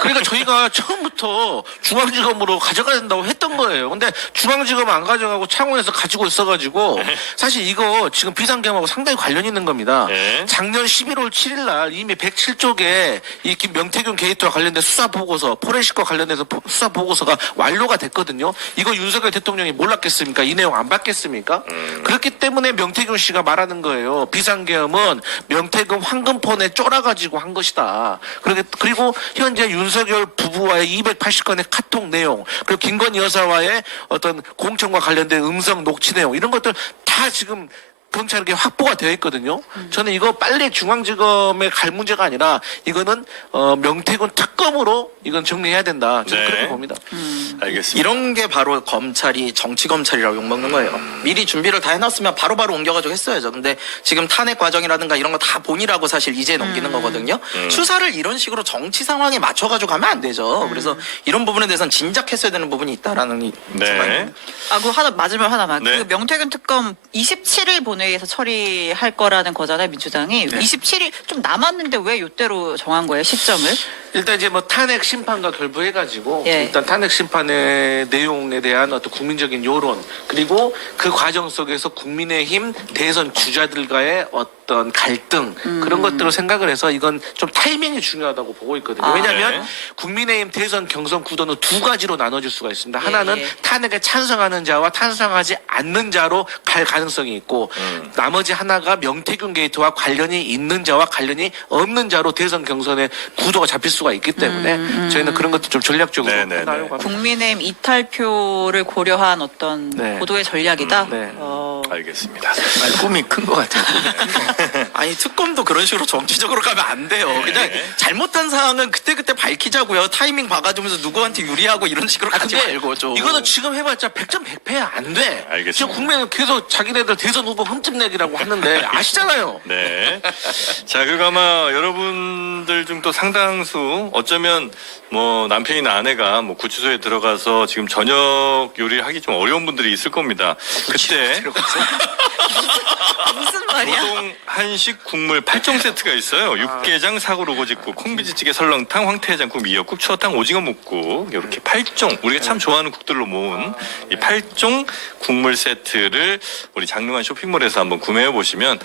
그러니까 저희가 처음부터 중앙지검으로 가져가야 된다고 했던 거예요. 근데 중앙지검 안 가져가고 창원에서 가지고 있어가지고 사실 이거 지금 비상계엄하고 상당히 관련이 있는 겁니다. 네. 작년 11월 7일 날 이미 107쪽에 이 명태균 게이트와 관련된 수사 보고서, 포렌식과 관련해서 수사 보고서가 완료가 됐거든요. 이거 윤석열 대통령이 몰랐겠습니까? 이 내용 안 받겠습니까? 그렇기 때문에 명태균 씨가 말하는 거예요. 비상계엄은 명태균 황금폰에 쫄아가지고 한 것이다. 그리고 현재 윤석열 부부와의 280건의 카톡 내용, 그리고 김건희 여사와의 어떤 공천과 관련된 음성 녹취 내용, 이런 것들 다 지금 경찰에게 확보가 되어 있거든요. 저는 이거 빨리 중앙지검에 갈 문제가 아니라 이거는 명태균 특검으로 이건 정리해야 된다. 저는 네. 그렇게 봅니다. 알겠습니다. 이런 게 바로 검찰이 정치 검찰이라고 욕먹는 거예요. 미리 준비를 다 해놨으면 바로바로 옮겨가지고 했어야죠. 근데 지금 탄핵 과정이라든가 이런 거 다 본이라고 사실 이제 넘기는 거거든요. 수사를 이런 식으로 정치 상황에 맞춰가지고 가면 안 되죠. 그래서 이런 부분에 대해서는 진작했어야 되는 부분이 있다라는 네. 그거 하나 마지막 하나만. 네. 그 명태균 특검 27일 본회의에서 처리할 거라는 거잖아요, 민주당이. 27일 좀 남았는데 왜 이때로 정한 거예요, 시점을? 일단 이제 뭐 탄핵 심판과 결부해가지고 예. 일단 탄핵 심판의 내용에 대한 어떤 국민적인 여론, 그리고 그 과정 속에서 국민의힘 대선 주자들과의 어떤 갈등, 그런 것들을 생각을 해서 이건 좀 타이밍이 중요하다고 보고 있거든요. 왜냐하면 네. 국민의힘 대선 경선 구도는 두 가지로 나눠질 수가 있습니다. 하나는 예. 탄핵에 찬성하는 자와 찬성하지 않는 자로 갈 가능성이 있고, 나머지 하나가 명태균 게이트와 관련이 있는 자와 관련이 없는 자로 대선 경선의 구도가 잡힐 수가 있기 때문에 저희는 그런 것도 좀 전략적으로 네, 네, 네. 해나가려고 합니다. 국민의힘 이탈표를 고려한 어떤 네. 고도의 전략이다. 네. 알겠습니다. 아니, 꿈이 큰 것 같아요. 아니 특검도 그런 식으로 정치적으로 가면 안 돼요. 그냥 잘못한 사항은 그때그때 밝히자고요. 타이밍 봐가지고서 누구한테 유리하고 이런 식으로 가지 말고 좀. 이거는 지금 해봤자 100점 100패야 안 돼. 알겠습니다. 지금 국민은 계속 자기네들 대선 후보 흠집내기라고 하는데 아시잖아요. 네. 자, 그리고 아마 여러분들 중 또 상당수 어쩌면 뭐 남편이나 아내가 뭐 구치소에 들어가서 지금 저녁 요리를 하기 좀 어려운 분들이 있을 겁니다. 그때 무슨 말이야? 노동 한식 국물 8종 세트가 있어요. 육개장, 사골오고집국, 콩비지찌개, 설렁탕, 황태해장국, 미역국, 추어탕, 오징어 묵국, 이렇게 8종 우리가 참 좋아하는 국들로 모은 이 8종 국물 세트를 우리 장릉한 쇼핑몰에서 한번 구매해 보시면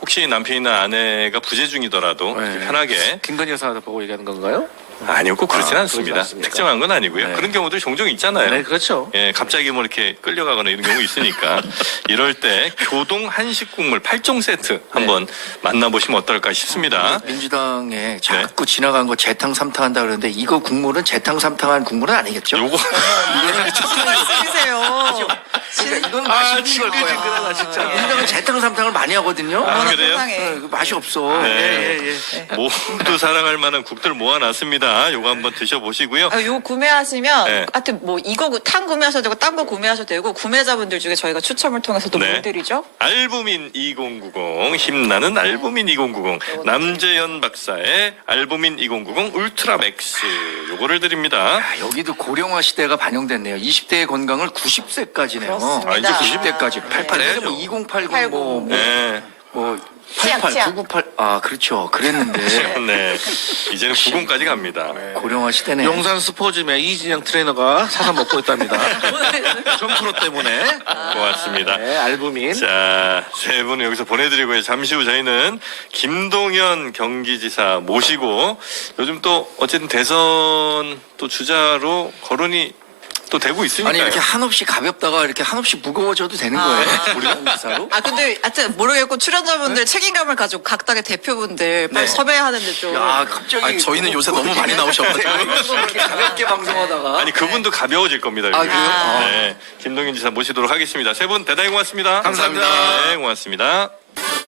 혹시 남편이나 아내가 부재 중이더라도 이렇게 편하게 김건희 여사 보고 얘기하는 건가요? 아니요, 꼭 그렇진 아, 않습니다. 그렇지 않습니까? 특정한 건 아니고요. 네. 그런 경우도 종종 있잖아요. 네, 그렇죠. 예, 갑자기 뭐 이렇게 끌려가거나 이런 경우 있으니까 이럴 때 교동 한식 국물 8종 세트 한번 만나보시면 어떨까 싶습니다. 민주당에 자꾸 지나간 거 재탕 삼탕 한다 그러는데 이거 국물은 재탕 삼탕한 국물은 아니겠죠? 요거 이거는 말씀이세요. 그러니까 이건 아, 맛이 없는 걸 거야. 징글징글하다, 진짜. 민주당은 재탕 삼탕을 많이 하거든요. 아, 워낙 그래요? 세상에. 그 맛이 없어. 네. 예. 모두 사랑할 만한 국들 모아놨습니다. 요거 한번 드셔보시고요. 요 구매하시면 네. 하여튼 뭐 이거 탕 구매하셔도 되고 딴 거 구매하셔도 되고 구매자분들 중에 저희가 추첨을 통해서 또 네. 뭘 드리죠? 알부민 2090 힘나는 알부민 2090 남재현 박사의 알부민 2090 울트라 맥스 요거를 드립니다. 아, 여기도 고령화 시대가 반영됐네요. 20대의 건강을 90세까지네요. 그렇습니다. 아, 이제 90대까지. 88. 네. 뭐 2080, 네. 뭐 치약, 88, 치약. 998. 아, 그렇죠. 그랬는데. 네. 이제는 90까지 갑니다. 고령화 시대네. 용산 스포츠맨 이진영 트레이너가 사서 먹고 있답니다. 정프로 때문에. 고맙습니다. 네, 알부민. 자, 세 분은 여기서 보내드리고요. 잠시 후 저희는 김동연 경기지사 모시고 요즘 또 어쨌든 대선 또 주자로 거론이 또 되고 있으니까요. 아니 이렇게 한없이 가볍다가 이렇게 한없이 무거워져도 되는 거예요? 우리 한국사로? 아 근데 하여튼 모르겠고 출연자분들 책임감을 가지고 각 당의 대표분들 빨리 네. 섭외하는데 좀 야 갑자기 아니, 저희는 요새 너무 많이 나오셔가지고. 이렇게 가볍게 방송하다가 아니 그분도 가벼워질 겁니다. 아, 요즘. 그래요? 아. 네, 김동연 지사 모시도록 하겠습니다. 세 분 대단히 고맙습니다. 감사합니다. 네, 고맙습니다.